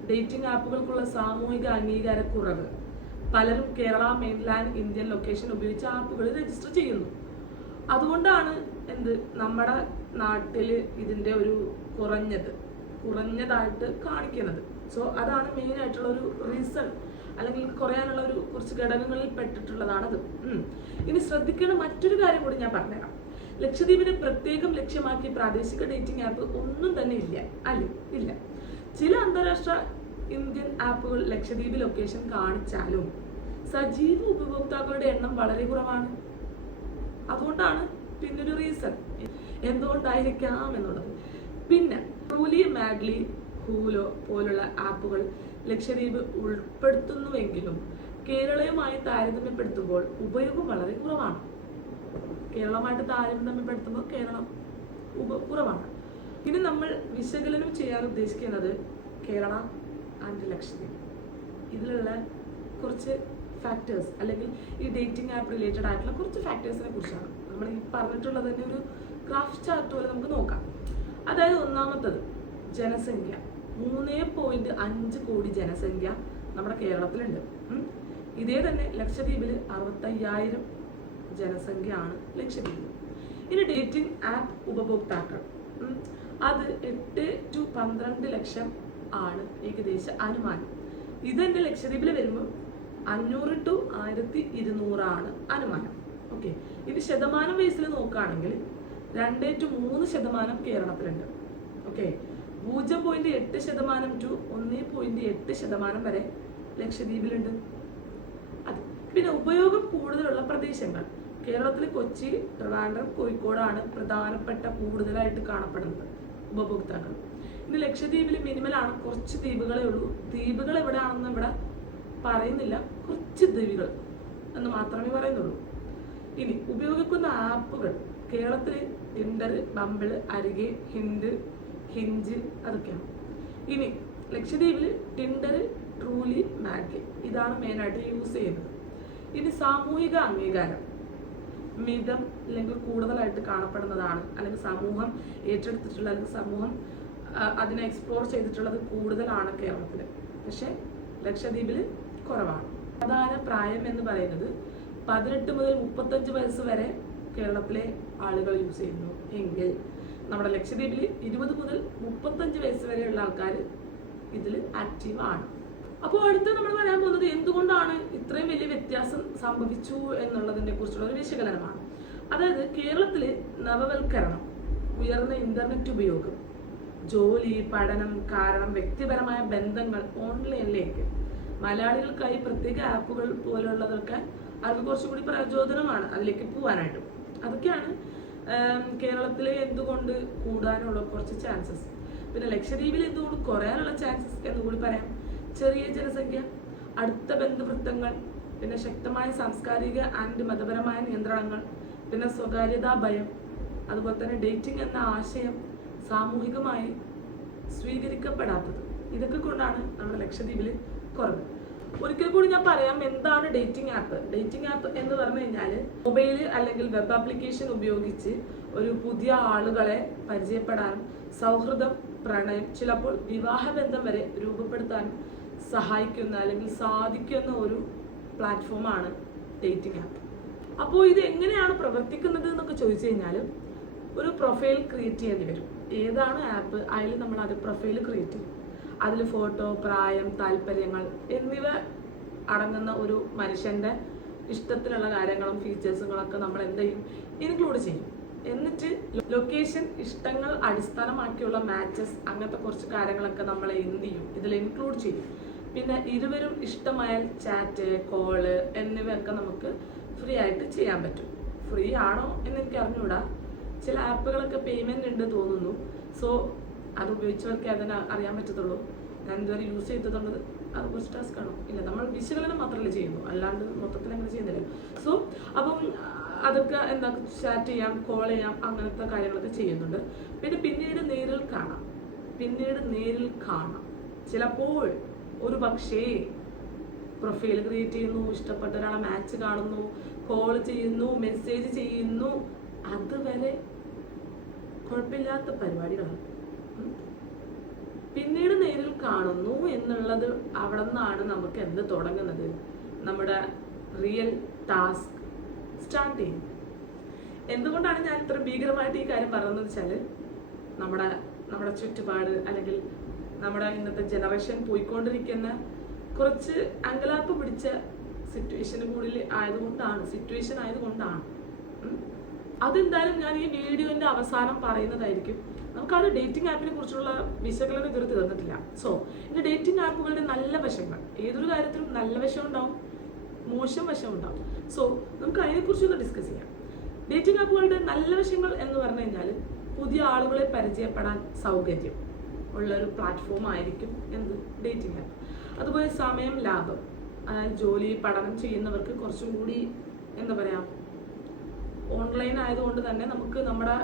ഡേറ്റിംഗ് ആപ്പുകൾക്കുള്ള സാമൂഹിക അംഗീകാരക്കുറവ്, പലരും കേരള, മെയിൻലാൻഡ് ഇന്ത്യൻ ലൊക്കേഷൻ ഉപയോഗിച്ച് ആപ്പുകൾ രജിസ്റ്റർ ചെയ്യുന്നു. അതുകൊണ്ടാണ് നമ്മുടെ നാട്ടിൽ ഇതിൻ്റെ ഒരു കുറഞ്ഞതായിട്ട് കാണിക്കുന്നത്. സോ അതാണ് മെയിൻ ആയിട്ടുള്ള ഒരു റീസൺ, അല്ലെങ്കിൽ കുറയാനുള്ള കുറച്ച് ഘടകങ്ങളിൽ പെട്ടിട്ടുള്ളതാണത്. ഇനി ശ്രദ്ധിക്കേണ്ട മറ്റൊരു കാര്യം കൂടി ഞാൻ പറഞ്ഞുതരാം. ലക്ഷദ്വീപിനെ പ്രത്യേകം ലക്ഷ്യമാക്കി പ്രാദേശിക ഡേറ്റിംഗ് ആപ്പ് ഒന്നും തന്നെ ഇല്ല. ചില അന്താരാഷ്ട്ര ഇന്ത്യൻ ആപ്പുകൾ ലക്ഷദ്വീപ് ലൊക്കേഷൻ കാണിച്ചാലും സജീവ ഉപഭോക്താക്കളുടെ എണ്ണം വളരെ കുറവാണ്. അതുകൊണ്ടാണ് പിന്നൊരു റീസൺ എന്തുകൊണ്ടായിരിക്കാം എന്നുള്ളത്. പിന്നെ ട്രൂലി, മാഡ്ലി, ഹൂലോ പോലുള്ള ആപ്പുകൾ ലക്ഷദ്വീപ് ഉൾപ്പെടുത്തുന്നുവെങ്കിലും കേരളവുമായി താരതമ്യപ്പെടുത്തുമ്പോൾ ഉപയോഗം വളരെ കുറവാണ്. കേരളമായിട്ട് താരതമ്യപ്പെടുത്തുമ്പോൾ കേരളം കുറവാണ്. ഇനി നമ്മൾ വിശകലനം ചെയ്യാൻ ഉദ്ദേശിക്കുന്നത് കേരള ആൻഡ് ലക്ഷദ്വീപ്, ഇതിലുള്ള കുറച്ച് ഫാക്ടേഴ്സ്, അല്ലെങ്കിൽ ഈ ഡേറ്റിംഗ് ആപ്പ് റിലേറ്റഡ് ആയിട്ടുള്ള കുറച്ച് ഫാക്ടേഴ്സിനെ കുറിച്ചാണ് നമ്മൾ ഈ പറഞ്ഞിട്ടുള്ളത്. തന്നെ ഒരു ഗ്രാഫ് ചാർട്ട് പോലെ നമുക്ക് നോക്കാം. അതായത് ഒന്നാമത്തത് ജനസംഖ്യ. 3.5 കോടി ജനസംഖ്യ നമ്മുടെ കേരളത്തിലുണ്ട്. ഇതേ തന്നെ ലക്ഷദ്വീപിൽ 65,000 ജനസംഖ്യ ആണ് ലക്ഷദ്വീപിൽ. ഇനി ഡേറ്റിംഗ് ആപ്പ് ഉപഭോക്താക്കൾ, അത് 8 to 12 ലക്ഷം ആണ് ഏകദേശ അനുമാനം. ഇത് തന്നെ ലക്ഷദ്വീപിൽ വരുമ്പോൾ 500 to 1200 ആണ് അനുമാനം. ഓക്കെ, ഇത് ശതമാനം ബേസിൽ നോക്കുകയാണെങ്കിൽ 2 to 3% കേരളത്തിലുണ്ട്. ഓക്കെ, 0.8% to 1.8% വരെ ലക്ഷദ്വീപിലുണ്ട്. അത് പിന്നെ ഉപയോഗം കൂടുതലുള്ള പ്രദേശങ്ങൾ കേരളത്തിൽ കൊച്ചി, ട്രിവാൻഡ്രം, കോഴിക്കോടാണ് പ്രധാനപ്പെട്ട കൂടുതലായിട്ട് കാണപ്പെടുന്നത് ഉപഭോക്താക്കൾ. ഇനി ലക്ഷദ്വീപിൽ മിനിമലാണ്, കുറച്ച് ദ്വീപുകളേ ഉള്ളൂ. ദ്വീപുകൾ എവിടെയാണെന്ന് ഇവിടെ പറയുന്നില്ല, കുറച്ച് ദ്വീപുകൾ എന്ന് മാത്രമേ പറയുന്നുള്ളൂ. ഇനി ഉപയോഗിക്കുന്ന ആപ്പുകൾ കേരളത്തിൽ ടിൻഡർ, ബംബിൾ, അരികെ, ഹിഞ്ച് അതൊക്കെയാണ്. ഇനി ലക്ഷദ്വീപിൽ ടിൻഡർ, ട്രൂലി, മാഡ്ലി ഇതാണ് മെയിനായിട്ട് യൂസ് ചെയ്യുന്നത്. ഇനി സാമൂഹിക അംഗീകാരം മിതം അല്ലെങ്കിൽ കൂടുതലായിട്ട് കാണപ്പെടുന്നതാണ്, അല്ലെങ്കിൽ സമൂഹം ഏറ്റെടുത്തിട്ടുള്ള, അല്ലെങ്കിൽ സമൂഹം അതിനെ എക്സ്പ്ലോർ ചെയ്തിട്ടുള്ളത് കൂടുതലാണ് കേരളത്തിൽ. പക്ഷെ ലക്ഷദ്വീപിൽ കുറവാണ്. പ്രധാന പ്രായം എന്ന് പറയുന്നത് 18 മുതൽ 35 വയസ്സ് വരെ കേരളത്തിലെ ആളുകൾ യൂസ് ചെയ്യുന്നു എങ്കിൽ നമ്മുടെ ലക്ഷദ്വീപിൽ 20 മുതൽ 35 വയസ്സ് വരെയുള്ള ആൾക്കാർ ഇതിൽ ആക്റ്റീവ് ആണ്. അപ്പോൾ അടുത്ത് നമ്മൾ പറയാൻ പോകുന്നത് എന്തുകൊണ്ടാണ് ഇത്രയും വലിയ വ്യത്യാസം സംഭവിച്ചു എന്നുള്ളതിനെ കുറിച്ചുള്ള ഒരു വിശകലനമാണ്. അതായത് കേരളത്തിൽ നവവൽക്കരണം, ഉയർന്ന ഇന്റർനെറ്റ് ഉപയോഗം, ജോലി, പഠനം കാരണം വ്യക്തിപരമായ ബന്ധങ്ങൾ ഓൺലൈനിലേക്ക്, മലയാളികൾക്കായി പ്രത്യേക ആപ്പുകൾ പോലുള്ളതൊക്കെ അവർക്ക് കുറച്ചുകൂടി പ്രചോദനമാണ് അതിലേക്ക് പോകാനായിട്ട്. അതൊക്കെയാണ് കേരളത്തിലെ എന്തുകൊണ്ട് കൂടാനുള്ള കുറച്ച് ചാൻസസ്. പിന്നെ ലക്ഷദ്വീപിൽ എന്തുകൊണ്ട് കുറയാനുള്ള ചാൻസസ് എന്നുകൂടി പറയാം. ചെറിയ ജനസംഖ്യ, അടുത്ത ബന്ധുവൃത്തങ്ങൾ, പിന്നെ ശക്തമായ സാംസ്കാരിക ആൻഡ് മതപരമായ നിയന്ത്രണങ്ങൾ, പിന്നെ സ്വകാര്യതാ ഭയം, അതുപോലെ തന്നെ ഡേറ്റിംഗ് എന്ന ആശയം സാമൂഹികമായി സ്വീകരിക്കപ്പെടാത്തത്. ഇതൊക്കെ കൊണ്ടാണ് നമ്മുടെ ലക്ഷദ്വീപിൽ കുറവ്. ഒരിക്കൽ കൂടി ഞാൻ പറയാം എന്താണ് ഡേറ്റിംഗ് ആപ്പ്. ഡേറ്റിംഗ് ആപ്പ് എന്ന് പറഞ്ഞു കഴിഞ്ഞാൽ മൊബൈൽ അല്ലെങ്കിൽ വെബ് ആപ്ലിക്കേഷൻ ഉപയോഗിച്ച് ഒരു പുതിയ ആളുകളെ പരിചയപ്പെടാനും സൗഹൃദം, പ്രണയം, ചിലപ്പോൾ വിവാഹബന്ധം വരെ രൂപപ്പെടുത്താനും സഹായിക്കുന്ന അല്ലെങ്കിൽ സാധിക്കുന്ന ഒരു പ്ലാറ്റ്ഫോമാണ് ഡേറ്റിംഗ് ആപ്പ്. അപ്പോൾ ഇത് എങ്ങനെയാണ് പ്രവർത്തിക്കുന്നത് എന്നൊക്കെ ചോദിച്ചു കഴിഞ്ഞാൽ ഒരു പ്രൊഫൈൽ ക്രിയേറ്റ് ചെയ്യേണ്ടി വരും. ഏതാണ് ആപ്പ്, അതിൽ നമ്മൾ അത് പ്രൊഫൈൽ ക്രിയേറ്റ് ചെയ്യും. അതിൽ ഫോട്ടോ, പ്രായം, താല്പര്യങ്ങൾ എന്നിവ അടങ്ങുന്ന ഒരു മനുഷ്യൻ്റെ ഇഷ്ടത്തിലുള്ള കാര്യങ്ങളും ഫീച്ചേഴ്സുകളൊക്കെ നമ്മൾ എന്ത് ചെയ്യും, ഇൻക്ലൂഡ് ചെയ്യും. എന്നിട്ട് ലൊക്കേഷൻ, ഇഷ്ടങ്ങൾ അടിസ്ഥാനമാക്കിയുള്ള മാച്ചസ്, അങ്ങനത്തെ കുറച്ച് കാര്യങ്ങളൊക്കെ നമ്മൾ എന്ത് ചെയ്യും, ഇതിൽ ഇൻക്ലൂഡ് ചെയ്യും. പിന്നെ ഇരുവരും ഇഷ്ടമായാൽ ചാറ്റ്, കോള് എന്നിവയൊക്കെ നമുക്ക് ഫ്രീ ആയിട്ട് ചെയ്യാൻ പറ്റും. ഫ്രീ ആണോ എന്ന് എനിക്ക് അറിഞ്ഞുകൂടാ. ചില ആപ്പുകളൊക്കെ പേയ്മെന്റ് ഉണ്ട് തോന്നുന്നു. സോ അത് ഉപയോഗിച്ചവർക്ക് അതിനെ അറിയാൻ പറ്റത്തുള്ളൂ. ഞാൻ ഇതുവരെ യൂസ് ചെയ്തതുകൊണ്ട് അത് കുറച്ച് ടാസ്ക് ആണോ ഇല്ല, നമ്മൾ വിശകലനം മാത്രമല്ലേ ചെയ്യുന്നു, അല്ലാണ്ട് മൊത്തത്തിൽ അങ്ങനെ ചെയ്യുന്നില്ല. സോ അപ്പം അതൊക്കെ എന്താ, ചാറ്റ് ചെയ്യാം, കോൾ ചെയ്യാം, അങ്ങനത്തെ കാര്യങ്ങളൊക്കെ ചെയ്യുന്നുണ്ട്. പിന്നെ പിന്നീട് നേരിൽ കാണാം. ചിലപ്പോൾ ഒരു പക്ഷേ പ്രൊഫൈൽ ക്രിയേറ്റ് ചെയ്യുന്നു, ഇഷ്ടപ്പെട്ട ഒരാളെ മാച്ച് കാണുന്നു, കോൾ ചെയ്യുന്നു, മെസ്സേജ് ചെയ്യുന്നു, അതുവരെ കുഴപ്പമില്ലാത്ത പരിപാടികളാണ്. പിന്നീട് നേരിൽ കാണുന്നു എന്നുള്ളത് അവിടെ നിന്നാണ് നമുക്ക് എന്ത് തുടങ്ങുന്നത്, നമ്മുടെ റിയൽ ടാസ്ക് സ്റ്റാർട്ട് ചെയ്യും. എന്തുകൊണ്ടാണ് ഞാൻ ഇത്ര ഭീകരമായിട്ട് ഈ കാര്യം പറയുന്നത് വെച്ചാൽ നമ്മുടെ ചുറ്റുപാട് അല്ലെങ്കിൽ നമ്മുടെ ഇന്നത്തെ ജനറേഷൻ പോയിക്കൊണ്ടിരിക്കുന്ന കുറച്ച് അങ്കലാപ്പ് പിടിച്ച സിറ്റുവേഷൻ ആയതുകൊണ്ടാണ്. അതെന്തായാലും ഞാൻ ഈ വീഡിയോന്റെ അവസാനം പറയുന്നതായിരിക്കും. നമുക്കത് ഡേറ്റിംഗ് ആപ്പിനെ കുറിച്ചുള്ള വിശകലനം ഇതുവരെ തീർന്നിട്ടില്ല. സോ ഇനി ഡേറ്റിംഗ് ആപ്പുകളുടെ നല്ല വശങ്ങൾ, ഏതൊരു കാര്യത്തിലും നല്ല വശം ഉണ്ടാവും, മോശം വശം ഉണ്ടാവും. സോ നമുക്ക് അതിനെക്കുറിച്ചൊന്ന് ഡിസ്കസ് ചെയ്യാം. ഡേറ്റിംഗ് ആപ്പുകളുടെ നല്ല വശങ്ങൾ എന്ന് പറഞ്ഞു കഴിഞ്ഞാൽ പുതിയ ആളുകളെ പരിചയപ്പെടാൻ സൗകര്യം ഉള്ളൊരു പ്ലാറ്റ്ഫോം ആയിരിക്കും എന്ത്, ഡേറ്റിംഗ് ആപ്പ്. അതുപോലെ സമയം ലാഭം, അതായത് ജോലി, പഠനം ചെയ്യുന്നവർക്ക് കുറച്ചും കൂടി എന്താ പറയുക, ഓൺലൈൻ ആയതുകൊണ്ട് തന്നെ നമുക്ക് നമ്മുടെ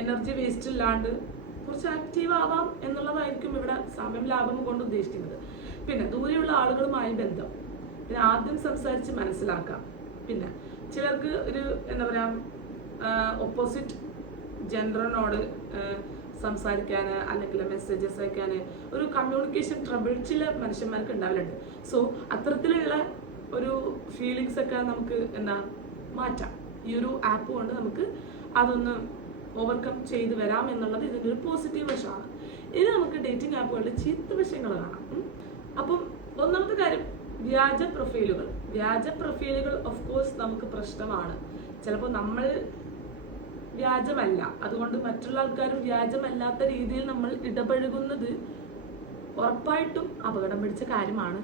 എനർജി വേസ്റ്റ് ഇല്ലാണ്ട് കുറച്ച് ആക്റ്റീവ് ആവാം എന്നുള്ളതായിരിക്കും ഇവിടെ സമയം ലാഭം കൊണ്ട് ഉദ്ദേശിക്കുന്നത്. പിന്നെ ദൂരെയുള്ള ആളുകളുമായി ബന്ധം, പിന്നെ ആദ്യം സംസാരിച്ച് മനസ്സിലാക്കാം. പിന്നെ ചിലർക്ക് ഒരു എന്താ പറയുക, ഓപ്പോസിറ്റ് ജെൻഡറിനോട് സംസാരിക്കാൻ അല്ലെങ്കിൽ മെസ്സേജസ് അയക്കാൻ ഒരു കമ്മ്യൂണിക്കേഷൻ ട്രബിൾ ചില മനുഷ്യന്മാർക്ക് ഉണ്ടാവലുണ്ട്. സോ അത്തരത്തിലുള്ള ഒരു ഫീലിങ്സ് ഒക്കെ നമുക്ക് എന്താ മാറ്റാം. ഈ ഒരു ആപ്പ് കൊണ്ട് നമുക്ക് അതൊന്ന് ഓവർകം ചെയ്ത് വരാം എന്നുള്ളത് ഇതിൻ്റെ ഒരു പോസിറ്റീവ് വശമാണ്. ഇനി നമുക്ക് ഡേറ്റിംഗ് ആപ്പുകളുടെ ചീത്ത വശങ്ങൾ കാണാം. അപ്പം ഒന്നാമത്തെ കാര്യം, വ്യാജ പ്രൊഫൈലുകൾ ഓഫ് കോഴ്സ് നമുക്ക് പ്രശ്നമാണ്. ചിലപ്പോൾ നമ്മൾ വ്യാജമല്ല, അതുകൊണ്ട് മറ്റുള്ള ആൾക്കാരും വ്യാജമല്ലാത്ത രീതിയിൽ നമ്മൾ ഇടപഴകുന്നത് ഉറപ്പായിട്ടും അപകടം പിടിച്ച കാര്യമാണ്.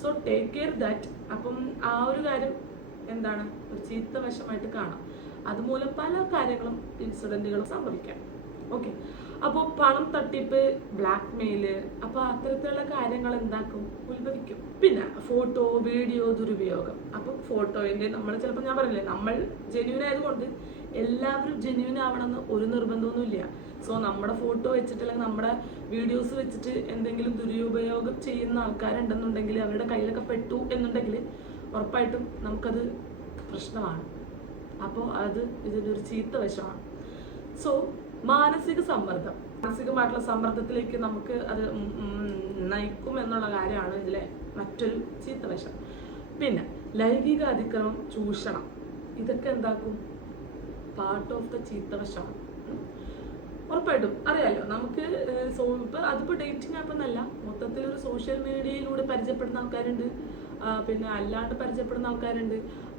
So take care that. അപ്പം ആ ഒരു കാര്യം എന്താണ്, ഒരു ചീത്ത വശമായിട്ട് കാണാം. അതുമൂലം പല കാര്യങ്ങളും, ഇൻസിഡന്റുകളും സംഭവിക്കാം. ഓക്കെ, അപ്പോൾ പണം തട്ടിപ്പ്, ബ്ലാക്ക് മെയില്, അപ്പോൾ അത്തരത്തിലുള്ള കാര്യങ്ങൾ എന്താക്കും, ഉത്ഭവിക്കും. പിന്നെ ഫോട്ടോ, വീഡിയോ ദുരുപയോഗം. അപ്പം ഫോട്ടോയിൻ്റെ നമ്മൾ ചിലപ്പോൾ ഞാൻ പറഞ്ഞില്ലേ, നമ്മൾ ജെന്യൂൻ ആയതുകൊണ്ട് എല്ലാവരും ജെന്യൂൻ ആവണമെന്ന് ഒരു നിർബന്ധമൊന്നുമില്ല. സോ നമ്മുടെ ഫോട്ടോ വെച്ചിട്ട് അല്ലെങ്കിൽ നമ്മുടെ വീഡിയോസ് വെച്ചിട്ട് എന്തെങ്കിലും ദുരുപയോഗം ചെയ്യുന്ന ആൾക്കാരുണ്ടെന്നുണ്ടെങ്കിൽ, അവരുടെ കയ്യിലൊക്കെ പെട്ടു എന്നുണ്ടെങ്കിൽ ഉറപ്പായിട്ടും നമുക്കത് പ്രശ്നമാണ്. അപ്പോൾ അത് ഇതിൻ്റെ ഒരു ചീത്ത വശമാണ്. സോ മാനസികമായിട്ടുള്ള സമ്മർദ്ദത്തിലേക്ക് നമുക്ക് അത് നയിക്കും എന്നുള്ള കാര്യമാണ് ഇതിലെ മറ്റൊരു ചീത്ത വശം. പിന്നെ ലൈംഗിക അതിക്രമം, ചൂഷണം, ഇതൊക്കെ എന്താക്കും, പാർട്ട് ഓഫ് ദ ചീത്ത വശമാണ്. ഉറപ്പായിട്ടും അറിയാലോ നമുക്ക്. ഇപ്പം അതിപ്പോൾ ഡേറ്റിംഗ് ആപ്പ് എന്നല്ല, മൊത്തത്തിൽ ഒരു സോഷ്യൽ മീഡിയയിലൂടെ പരിചയപ്പെടുന്ന ആൾക്കാരുണ്ട്, പിന്നെ അല്ലാണ്ട് പരിചയപ്പെടുന്ന ആൾക്കാരുണ്ട്,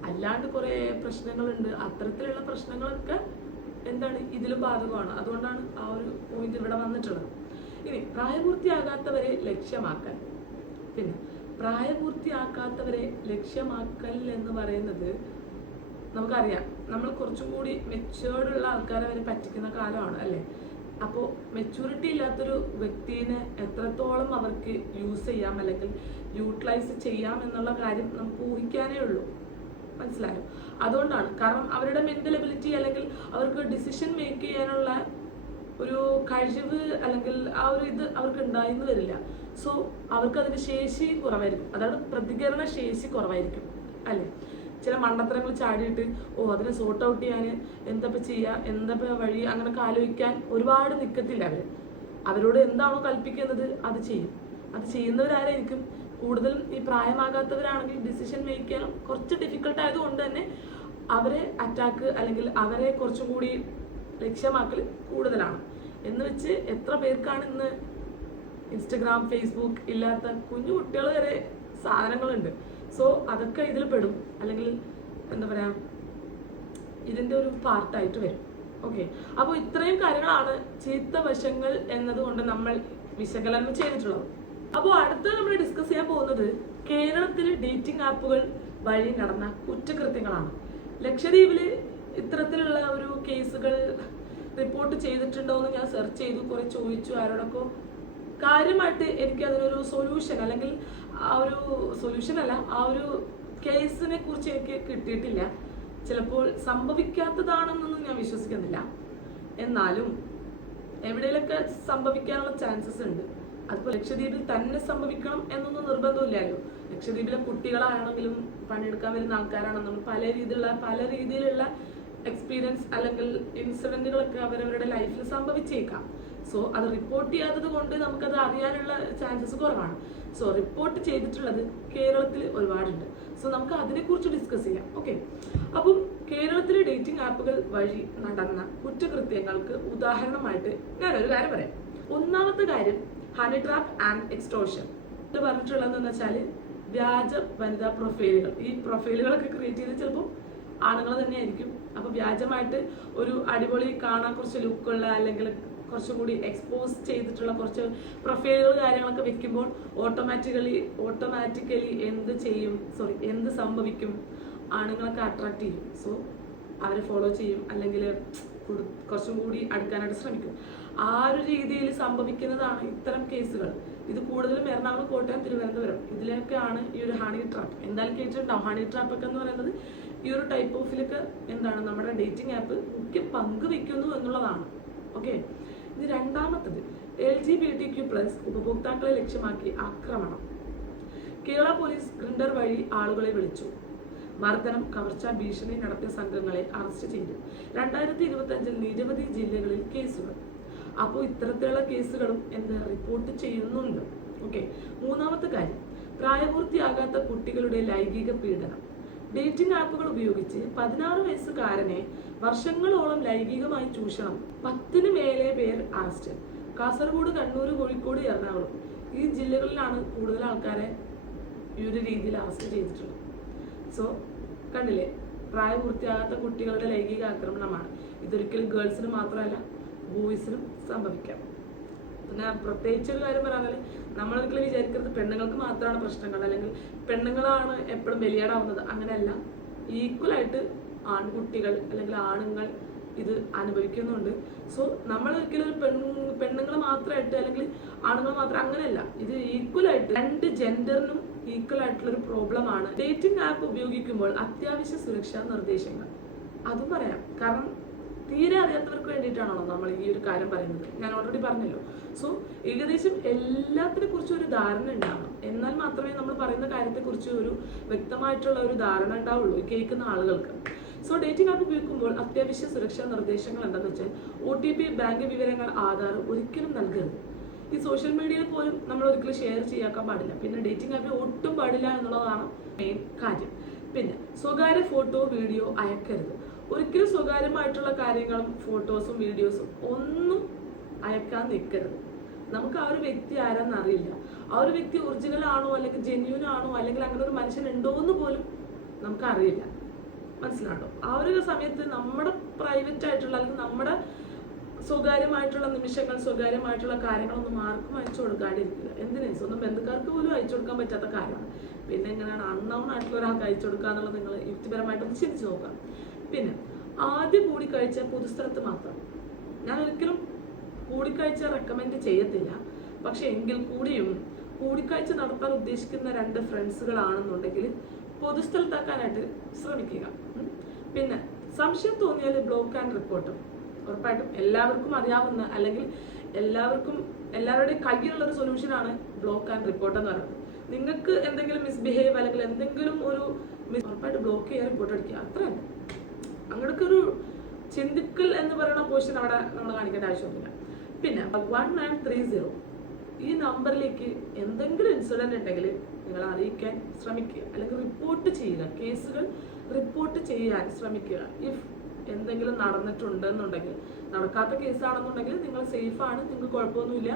അല്ലാണ്ട് കുറേ പ്രശ്നങ്ങളുണ്ട്. അത്തരത്തിലുള്ള പ്രശ്നങ്ങളൊക്കെ എന്താണ് ഇതിലും ബാധകമാണ്. അതുകൊണ്ടാണ് ആ ഒരു പോയിന്റ് ഇവിടെ വന്നിട്ടുള്ളത്. ഇനി പ്രായപൂർത്തിയാകാത്തവരെ ലക്ഷ്യമാക്കൽ. പിന്നെ പ്രായപൂർത്തിയാക്കാത്തവരെ ലക്ഷ്യമാക്കൽ എന്ന് പറയുന്നത് നമുക്കറിയാം, നമ്മൾ കുറച്ചും കൂടി മെച്യൂർഡുള്ള ആൾക്കാരെ വരെ പറ്റിക്കുന്ന കാലമാണ് അല്ലേ. അപ്പോൾ മെച്യൂരിറ്റി ഇല്ലാത്തൊരു വ്യക്തിനെ എത്രത്തോളം അവർക്ക് യൂസ് ചെയ്യാം അല്ലെങ്കിൽ യൂട്ടിലൈസ് ചെയ്യാം എന്നുള്ള കാര്യം നമുക്ക് ഊഹിക്കാനേ ഉള്ളൂ. മനസ്സിലായോ? അതുകൊണ്ടാണ്, കാരണം അവരുടെ മെന്റൽ എബിലിറ്റി അല്ലെങ്കിൽ അവർക്ക് ഡിസിഷൻ മേക്ക് ചെയ്യാനുള്ള ഒരു കഴിവ് അല്ലെങ്കിൽ ആ ഒരു ഇത് അവർക്ക് ഉണ്ടായിന്ന് വരില്ല. സോ അവർക്ക് അതിന്റെ ശേഷി കുറവായിരിക്കും, അതാണ് പ്രതികരണ ശേഷി കുറവായിരിക്കും അല്ലേ. ചില മണ്ടത്തരങ്ങൾ ചാടിയിട്ട് അതിനെ സോർട്ട് ഔട്ട് ചെയ്യാൻ എന്താ ചെയ്യുക, എന്താ വഴി, അങ്ങനെയൊക്കെ ആലോചിക്കാൻ ഒരുപാട് നിൽക്കത്തില്ല അവരോട് എന്താണോ കൽപ്പിക്കുന്നത് അത് ചെയ്യും. അത് ചെയ്യുന്നവരാരായിരിക്കും? കൂടുതലും ഈ പ്രായമാകാത്തവരാണെങ്കിൽ ഡിസിഷൻ മേക്ക് ചെയ്യാൻ കുറച്ച് ഡിഫിക്കൽട്ട് ആയതുകൊണ്ട് തന്നെ അവരെ അറ്റാക്ക് അല്ലെങ്കിൽ അവരെ കുറച്ചും കൂടി ലക്ഷ്യമാക്കൽ കൂടുതലാണ്. എന്ന് വെച്ച് എത്ര പേർക്കാണ് ഇന്ന് ഇൻസ്റ്റഗ്രാം, ഫേസ്ബുക്ക് ഇല്ലാത്ത കുഞ്ഞു കുട്ടികൾ വരെ സാധനങ്ങളുണ്ട്. സോ അതൊക്കെ ഇതിൽ പെടും, അല്ലെങ്കിൽ എന്താ പറയാ, ഇതിന്റെ ഒരു പാർട്ടായിട്ട് വരും. ഓക്കെ, അപ്പോൾ ഇത്രയും കാര്യങ്ങളാണ് ചീത്ത വശങ്ങൾ എന്നതുകൊണ്ട് നമ്മൾ വിശകലനം ചെയ്തിട്ടുള്ളത്. അപ്പോൾ അടുത്ത നമ്മൾ ഡിസ്കസ് ചെയ്യാൻ പോകുന്നത് കേരളത്തിൽ ഡേറ്റിംഗ് ആപ്പുകൾ വഴി നടന്ന കുറ്റകൃത്യങ്ങളാണ്. ലക്ഷദ്വീപില് ഇത്തരത്തിലുള്ള ഒരു കേസുകൾ റിപ്പോർട്ട് ചെയ്തിട്ടുണ്ടോ എന്ന് ഞാൻ സെർച്ച് ചെയ്തു, കുറെ ചോദിച്ചു ആരോടൊക്കെ. കാര്യമായിട്ട് എനിക്ക് അതിനൊരു സൊല്യൂഷൻ അല്ലെങ്കിൽ ആ ഒരു സൊല്യൂഷൻ അല്ല, ആ ഒരു കേസിനെ കുറിച്ച് എനിക്ക് കിട്ടിയിട്ടില്ല. ചിലപ്പോൾ സംഭവിക്കാത്തതാണെന്നൊന്നും ഞാൻ വിശ്വസിക്കുന്നില്ല, എന്നാലും എവിടെയൊക്കെ സംഭവിക്കാനുള്ള ചാൻസസ് ഉണ്ട്. അതിപ്പോൾ ലക്ഷദ്വീപിൽ തന്നെ സംഭവിക്കണം എന്നൊന്നും നിർബന്ധമില്ലല്ലോ. ലക്ഷദ്വീപിലെ കുട്ടികളാണെങ്കിലും പണിയെടുക്കാൻ വരുന്ന ആൾക്കാരാണെങ്കിലും പല രീതിയിലുള്ള എക്സ്പീരിയൻസ് അല്ലെങ്കിൽ ഇൻസിഡന്റുകളൊക്കെ അവരവരുടെ ലൈഫിൽ സംഭവിച്ചേക്കാം. സോ അത് റിപ്പോർട്ട് ചെയ്യാത്തത് കൊണ്ട് നമുക്കത് അറിയാനുള്ള ചാൻസസ് കുറവാണ്. സോ റിപ്പോർട്ട് ചെയ്തിട്ടുള്ളത് കേരളത്തിൽ ഒരുപാടുണ്ട്. സോ നമുക്ക് അതിനെക്കുറിച്ച് ഡിസ്കസ് ചെയ്യാം. ഓക്കെ, അപ്പം കേരളത്തിലെ ഡേറ്റിംഗ് ആപ്പുകൾ വഴി നടന്ന കുറ്റകൃത്യങ്ങൾക്ക് ഉദാഹരണമായിട്ട് ഞാനൊരു കാര്യം പറയാം. ഒന്നാമത്തെ കാര്യം ഹണി ട്രാപ്പ് ആൻഡ് എക്സ്റ്റോർഷൻ. ഇത് പറഞ്ഞിട്ടുള്ളതെന്ന് വെച്ചാൽ വ്യാജ വനിതാ പ്രൊഫൈലുകൾ. ഈ പ്രൊഫൈലുകളൊക്കെ ക്രിയേറ്റ് ചെയ്ത് ചിലപ്പോൾ ആണുങ്ങൾ തന്നെ ആയിരിക്കും. അപ്പൊ വ്യാജമായിട്ട് ഒരു അടിപൊളി കാണാൻ കുറച്ച് ലുക്കുള്ള അല്ലെങ്കിൽ കുറച്ചും കൂടി എക്സ്പോസ് ചെയ്തിട്ടുള്ള കുറച്ച് പ്രൊഫൈലുകൾ കാര്യങ്ങളൊക്കെ വെക്കുമ്പോൾ ഓട്ടോമാറ്റിക്കലി എന്ത് സംഭവിക്കും? ആണുങ്ങളൊക്കെ അട്രാക്ട് ചെയ്യും. സോ അവരെ ഫോളോ ചെയ്യും, അല്ലെങ്കിൽ കുറച്ചും കൂടി അടുക്കാനായിട്ട് ശ്രമിക്കും. ആ ഒരു രീതിയിൽ സംഭവിക്കുന്നതാണ് ഇത്തരം കേസുകൾ. ഇത് കൂടുതലും എറണാകുളം, കോട്ടയം, തിരുവനന്തപുരം ഇതിലൊക്കെയാണ് ഈ ഒരു ഹണി ട്രാപ്പ്. എന്തായാലും കേട്ടിട്ടുണ്ടാവും. ഹണി ട്രാപ്പ് ഒക്കെ എന്ന് പറയുന്നത് ഈ ഒരു ടൈപ്പ് ഓഫിലൊക്കെ നമ്മുടെ ഡേറ്റിംഗ് ആപ്പ് മുഖ്യ പങ്ക് വയ്ക്കുന്നു എന്നുള്ളതാണ്. ഓക്കെ, ഇത് രണ്ടാമത്തത് LGBTQ+ ഉപഭോക്താക്കളെ ലക്ഷ്യമാക്കി ആക്രമണം. കേരള പോലീസ് ഗ്രിൻഡർ വഴി ആളുകളെ വിളിച്ചു മർദ്ദനം, കവർച്ച, ഭീഷണി നടത്തിയ സംഘങ്ങളെ അറസ്റ്റ് ചെയ്തു. 2025 നിരവധി ജില്ലകളിൽ കേസുകൾ. അപ്പോൾ ഇത്തരത്തിലുള്ള കേസുകളും റിപ്പോർട്ട് ചെയ്യുന്നുണ്ട്. ഓക്കെ, മൂന്നാമത്തെ കാര്യം പ്രായപൂർത്തിയാകാത്ത കുട്ടികളുടെ ലൈംഗിക പീഡനം. ഡേറ്റിംഗ് ആപ്പുകൾ ഉപയോഗിച്ച് 16 വയസ്സുകാരനെ വർഷങ്ങളോളം ലൈംഗികമായി ചൂഷണം. 10 മേലെ പേർ അറസ്റ്റ്. കാസർഗോഡ്, കണ്ണൂർ, കോഴിക്കോട്, എറണാകുളം ഈ ജില്ലകളിലാണ് കൂടുതൽ ആൾക്കാരെ ഈ ഒരു രീതിയിൽ അറസ്റ്റ് ചെയ്തിട്ടുള്ളത്. സോ കണ്ടില്ലേ, പ്രായപൂർത്തിയാകാത്ത കുട്ടികളുടെ ലൈംഗിക ആക്രമണമാണ്. ഇതൊരിക്കലും ഗേൾസിന് മാത്രമല്ല ബോയ്സിനും സംഭവിക്കാം. പിന്നെ പ്രത്യേകിച്ചൊരു കാര്യം പറയാൻ, നമ്മളൊരിക്കലും വിചാരിക്കരുത് പെണ്ണുങ്ങൾക്ക് മാത്രമാണ് പ്രശ്നങ്ങൾ അല്ലെങ്കിൽ പെണ്ണുങ്ങളാണ് എപ്പോഴും ബലിയാടാവുന്നത്. അങ്ങനെയല്ല, ഈക്വലായിട്ട് ആൺകുട്ടികൾ അല്ലെങ്കിൽ ആണുങ്ങൾ ഇത് അനുഭവിക്കുന്നുണ്ട്. സോ നമ്മൾ ഒരിക്കലും ഒരു പെണ്ണുങ്ങൾ മാത്രമായിട്ട് അല്ലെങ്കിൽ ആണുങ്ങൾ മാത്രം അങ്ങനെയല്ല, ഇത് ഈക്വലായിട്ട് രണ്ട് ജെൻഡറിനും ഈക്വൽ ആയിട്ടുള്ളൊരു പ്രോബ്ലമാണ്. ഡേറ്റിംഗ് ആപ്പ് ഉപയോഗിക്കുമ്പോൾ അത്യാവശ്യ സുരക്ഷാ നിർദ്ദേശങ്ങൾ അതും പറയാം. കാരണം തീരെ അറിയാത്തവർക്ക് വേണ്ടിയിട്ടാണല്ലോ നമ്മൾ ഈ ഒരു കാര്യം പറയുന്നത്. ഞാൻ ഓൾറെഡി പറഞ്ഞല്ലോ. സോ ഏകദേശം എല്ലാത്തിനെ കുറിച്ചും ഒരു ധാരണ ഉണ്ടാവണം. എന്നാൽ മാത്രമേ നമ്മൾ പറയുന്ന കാര്യത്തെക്കുറിച്ച് ഒരു വ്യക്തമായിട്ടുള്ള ഒരു ധാരണ ഉണ്ടാവുള്ളൂ കേൾക്കുന്ന ആളുകൾക്ക്. സോ ഡേറ്റിംഗ് ആപ്പ് ഉപയോഗിക്കുമ്പോൾ അത്യാവശ്യ സുരക്ഷാ നിർദ്ദേശങ്ങൾ എന്താണെന്ന് വെച്ചാൽ OTP, ബാങ്ക് വിവരങ്ങൾ, ആധാർ ഒരിക്കലും നൽകരുത്. ഈ സോഷ്യൽ മീഡിയയിൽ പോലും നമ്മൾ ഒരിക്കലും ഷെയർ ചെയ്യാക്കാൻ പാടില്ല. പിന്നെ ഡേറ്റിംഗ് ആപ്പിൽ ഒട്ടും പാടില്ല എന്നുള്ളതാണ് മെയിൻ കാര്യം. പിന്നെ സ്വകാര്യ ഫോട്ടോ, വീഡിയോ അയക്കരുത്. ഒരിക്കലും സ്വകാര്യമായിട്ടുള്ള കാര്യങ്ങളും ഫോട്ടോസും വീഡിയോസും ഒന്നും അയക്കാൻ നിൽക്കരുത്. നമുക്ക് ആ ഒരു വ്യക്തി ആരാന്ന് അറിയില്ല. ആ ഒരു വ്യക്തി ഒറിജിനൽ ആണോ അല്ലെങ്കിൽ ജെന്യൂൻ ആണോ അല്ലെങ്കിൽ അങ്ങനെ ഒരു മനുഷ്യൻ ഉണ്ടോ എന്ന് പോലും നമുക്ക് അറിയില്ല. മനസ്സിലാണോ? ആ ഒരു സമയത്ത് നമ്മുടെ പ്രൈവറ്റ് ആയിട്ടുള്ള അല്ലെങ്കിൽ നമ്മുടെ സ്വകാര്യമായിട്ടുള്ള നിമിഷങ്ങൾ, സ്വകാര്യമായിട്ടുള്ള കാര്യങ്ങളൊന്നും ആർക്കും അയച്ചു കൊടുക്കാണ്ടിരിക്കുക. എന്തിനാ? സ്വന്തം ബന്ധുക്കാർക്ക് പോലും അയച്ചു കൊടുക്കാൻ പറ്റാത്ത കാര്യമാണ്. പിന്നെ എങ്ങനെയാണ് അൺനോൺ ആയിട്ടുള്ള ഒരാൾക്ക് അയച്ചു കൊടുക്കുക എന്നുള്ളത് നിങ്ങൾ യുക്തിപരമായിട്ടൊന്ന് ചിന്തിച്ചു നോക്കാം. പിന്നെ ആദ്യ കൂടിക്കാഴ്ച പൊതുസ്ഥലത്ത് മാത്രം. ഞാൻ ഒരിക്കലും കൂടിക്കാഴ്ച റെക്കമെൻഡ് ചെയ്യത്തില്ല. പക്ഷെ എങ്കിൽ കൂടിയും കൂടിക്കാഴ്ച നടത്താൻ ഉദ്ദേശിക്കുന്ന 2 ഫ്രണ്ട്സുകളാണെന്നുണ്ടെങ്കിൽ പൊതുസ്ഥലത്താക്കാനായിട്ട് ശ്രമിക്കുക. പിന്നെ സംശയം തോന്നിയാൽ ബ്ലോക്ക് ആൻഡ് റിപ്പോർട്ടും. ഉറപ്പായിട്ടും എല്ലാവർക്കും അറിയാവുന്ന അല്ലെങ്കിൽ എല്ലാവരുടെയും കയ്യിലുള്ള ഒരു സൊല്യൂഷനാണ് ബ്ലോക്ക് ആൻഡ് റിപ്പോർട്ട് എന്ന് പറയുന്നത്. നിങ്ങൾക്ക് എന്തെങ്കിലും മിസ്ബിഹേവ് അല്ലെങ്കിൽ എന്തെങ്കിലും ഒരു ഉറപ്പായിട്ട് ബ്ലോക്ക് ചെയ്യുക, റിപ്പോർട്ട് അടിക്കുക, അത്ര തന്നെ. അങ്ങനെയൊക്കെ ഒരു ചിന്തിക്കൽ എന്ന് പറയുന്ന പോർഷൻ അവിടെ നമ്മൾ കാണിക്കേണ്ട ആവശ്യമൊന്നുമില്ല. പിന്നെ 1930 ഈ നമ്പറിലേക്ക് എന്തെങ്കിലും ഇൻസിഡന്റ് ഉണ്ടെങ്കിൽ നിങ്ങൾ അറിയിക്കാൻ ശ്രമിക്കുക, അല്ലെങ്കിൽ റിപ്പോർട്ട് ചെയ്യുക, കേസുകൾ റിപ്പോർട്ട് ചെയ്യാൻ ശ്രമിക്കുക. ഇഫ് എന്തെങ്കിലും നടന്നിട്ടുണ്ടെന്നുണ്ടെങ്കിൽ, നടക്കാത്ത കേസാണെന്നുണ്ടെങ്കിൽ നിങ്ങൾ സേഫാണ്, നിങ്ങൾക്ക് കുഴപ്പമൊന്നുമില്ല.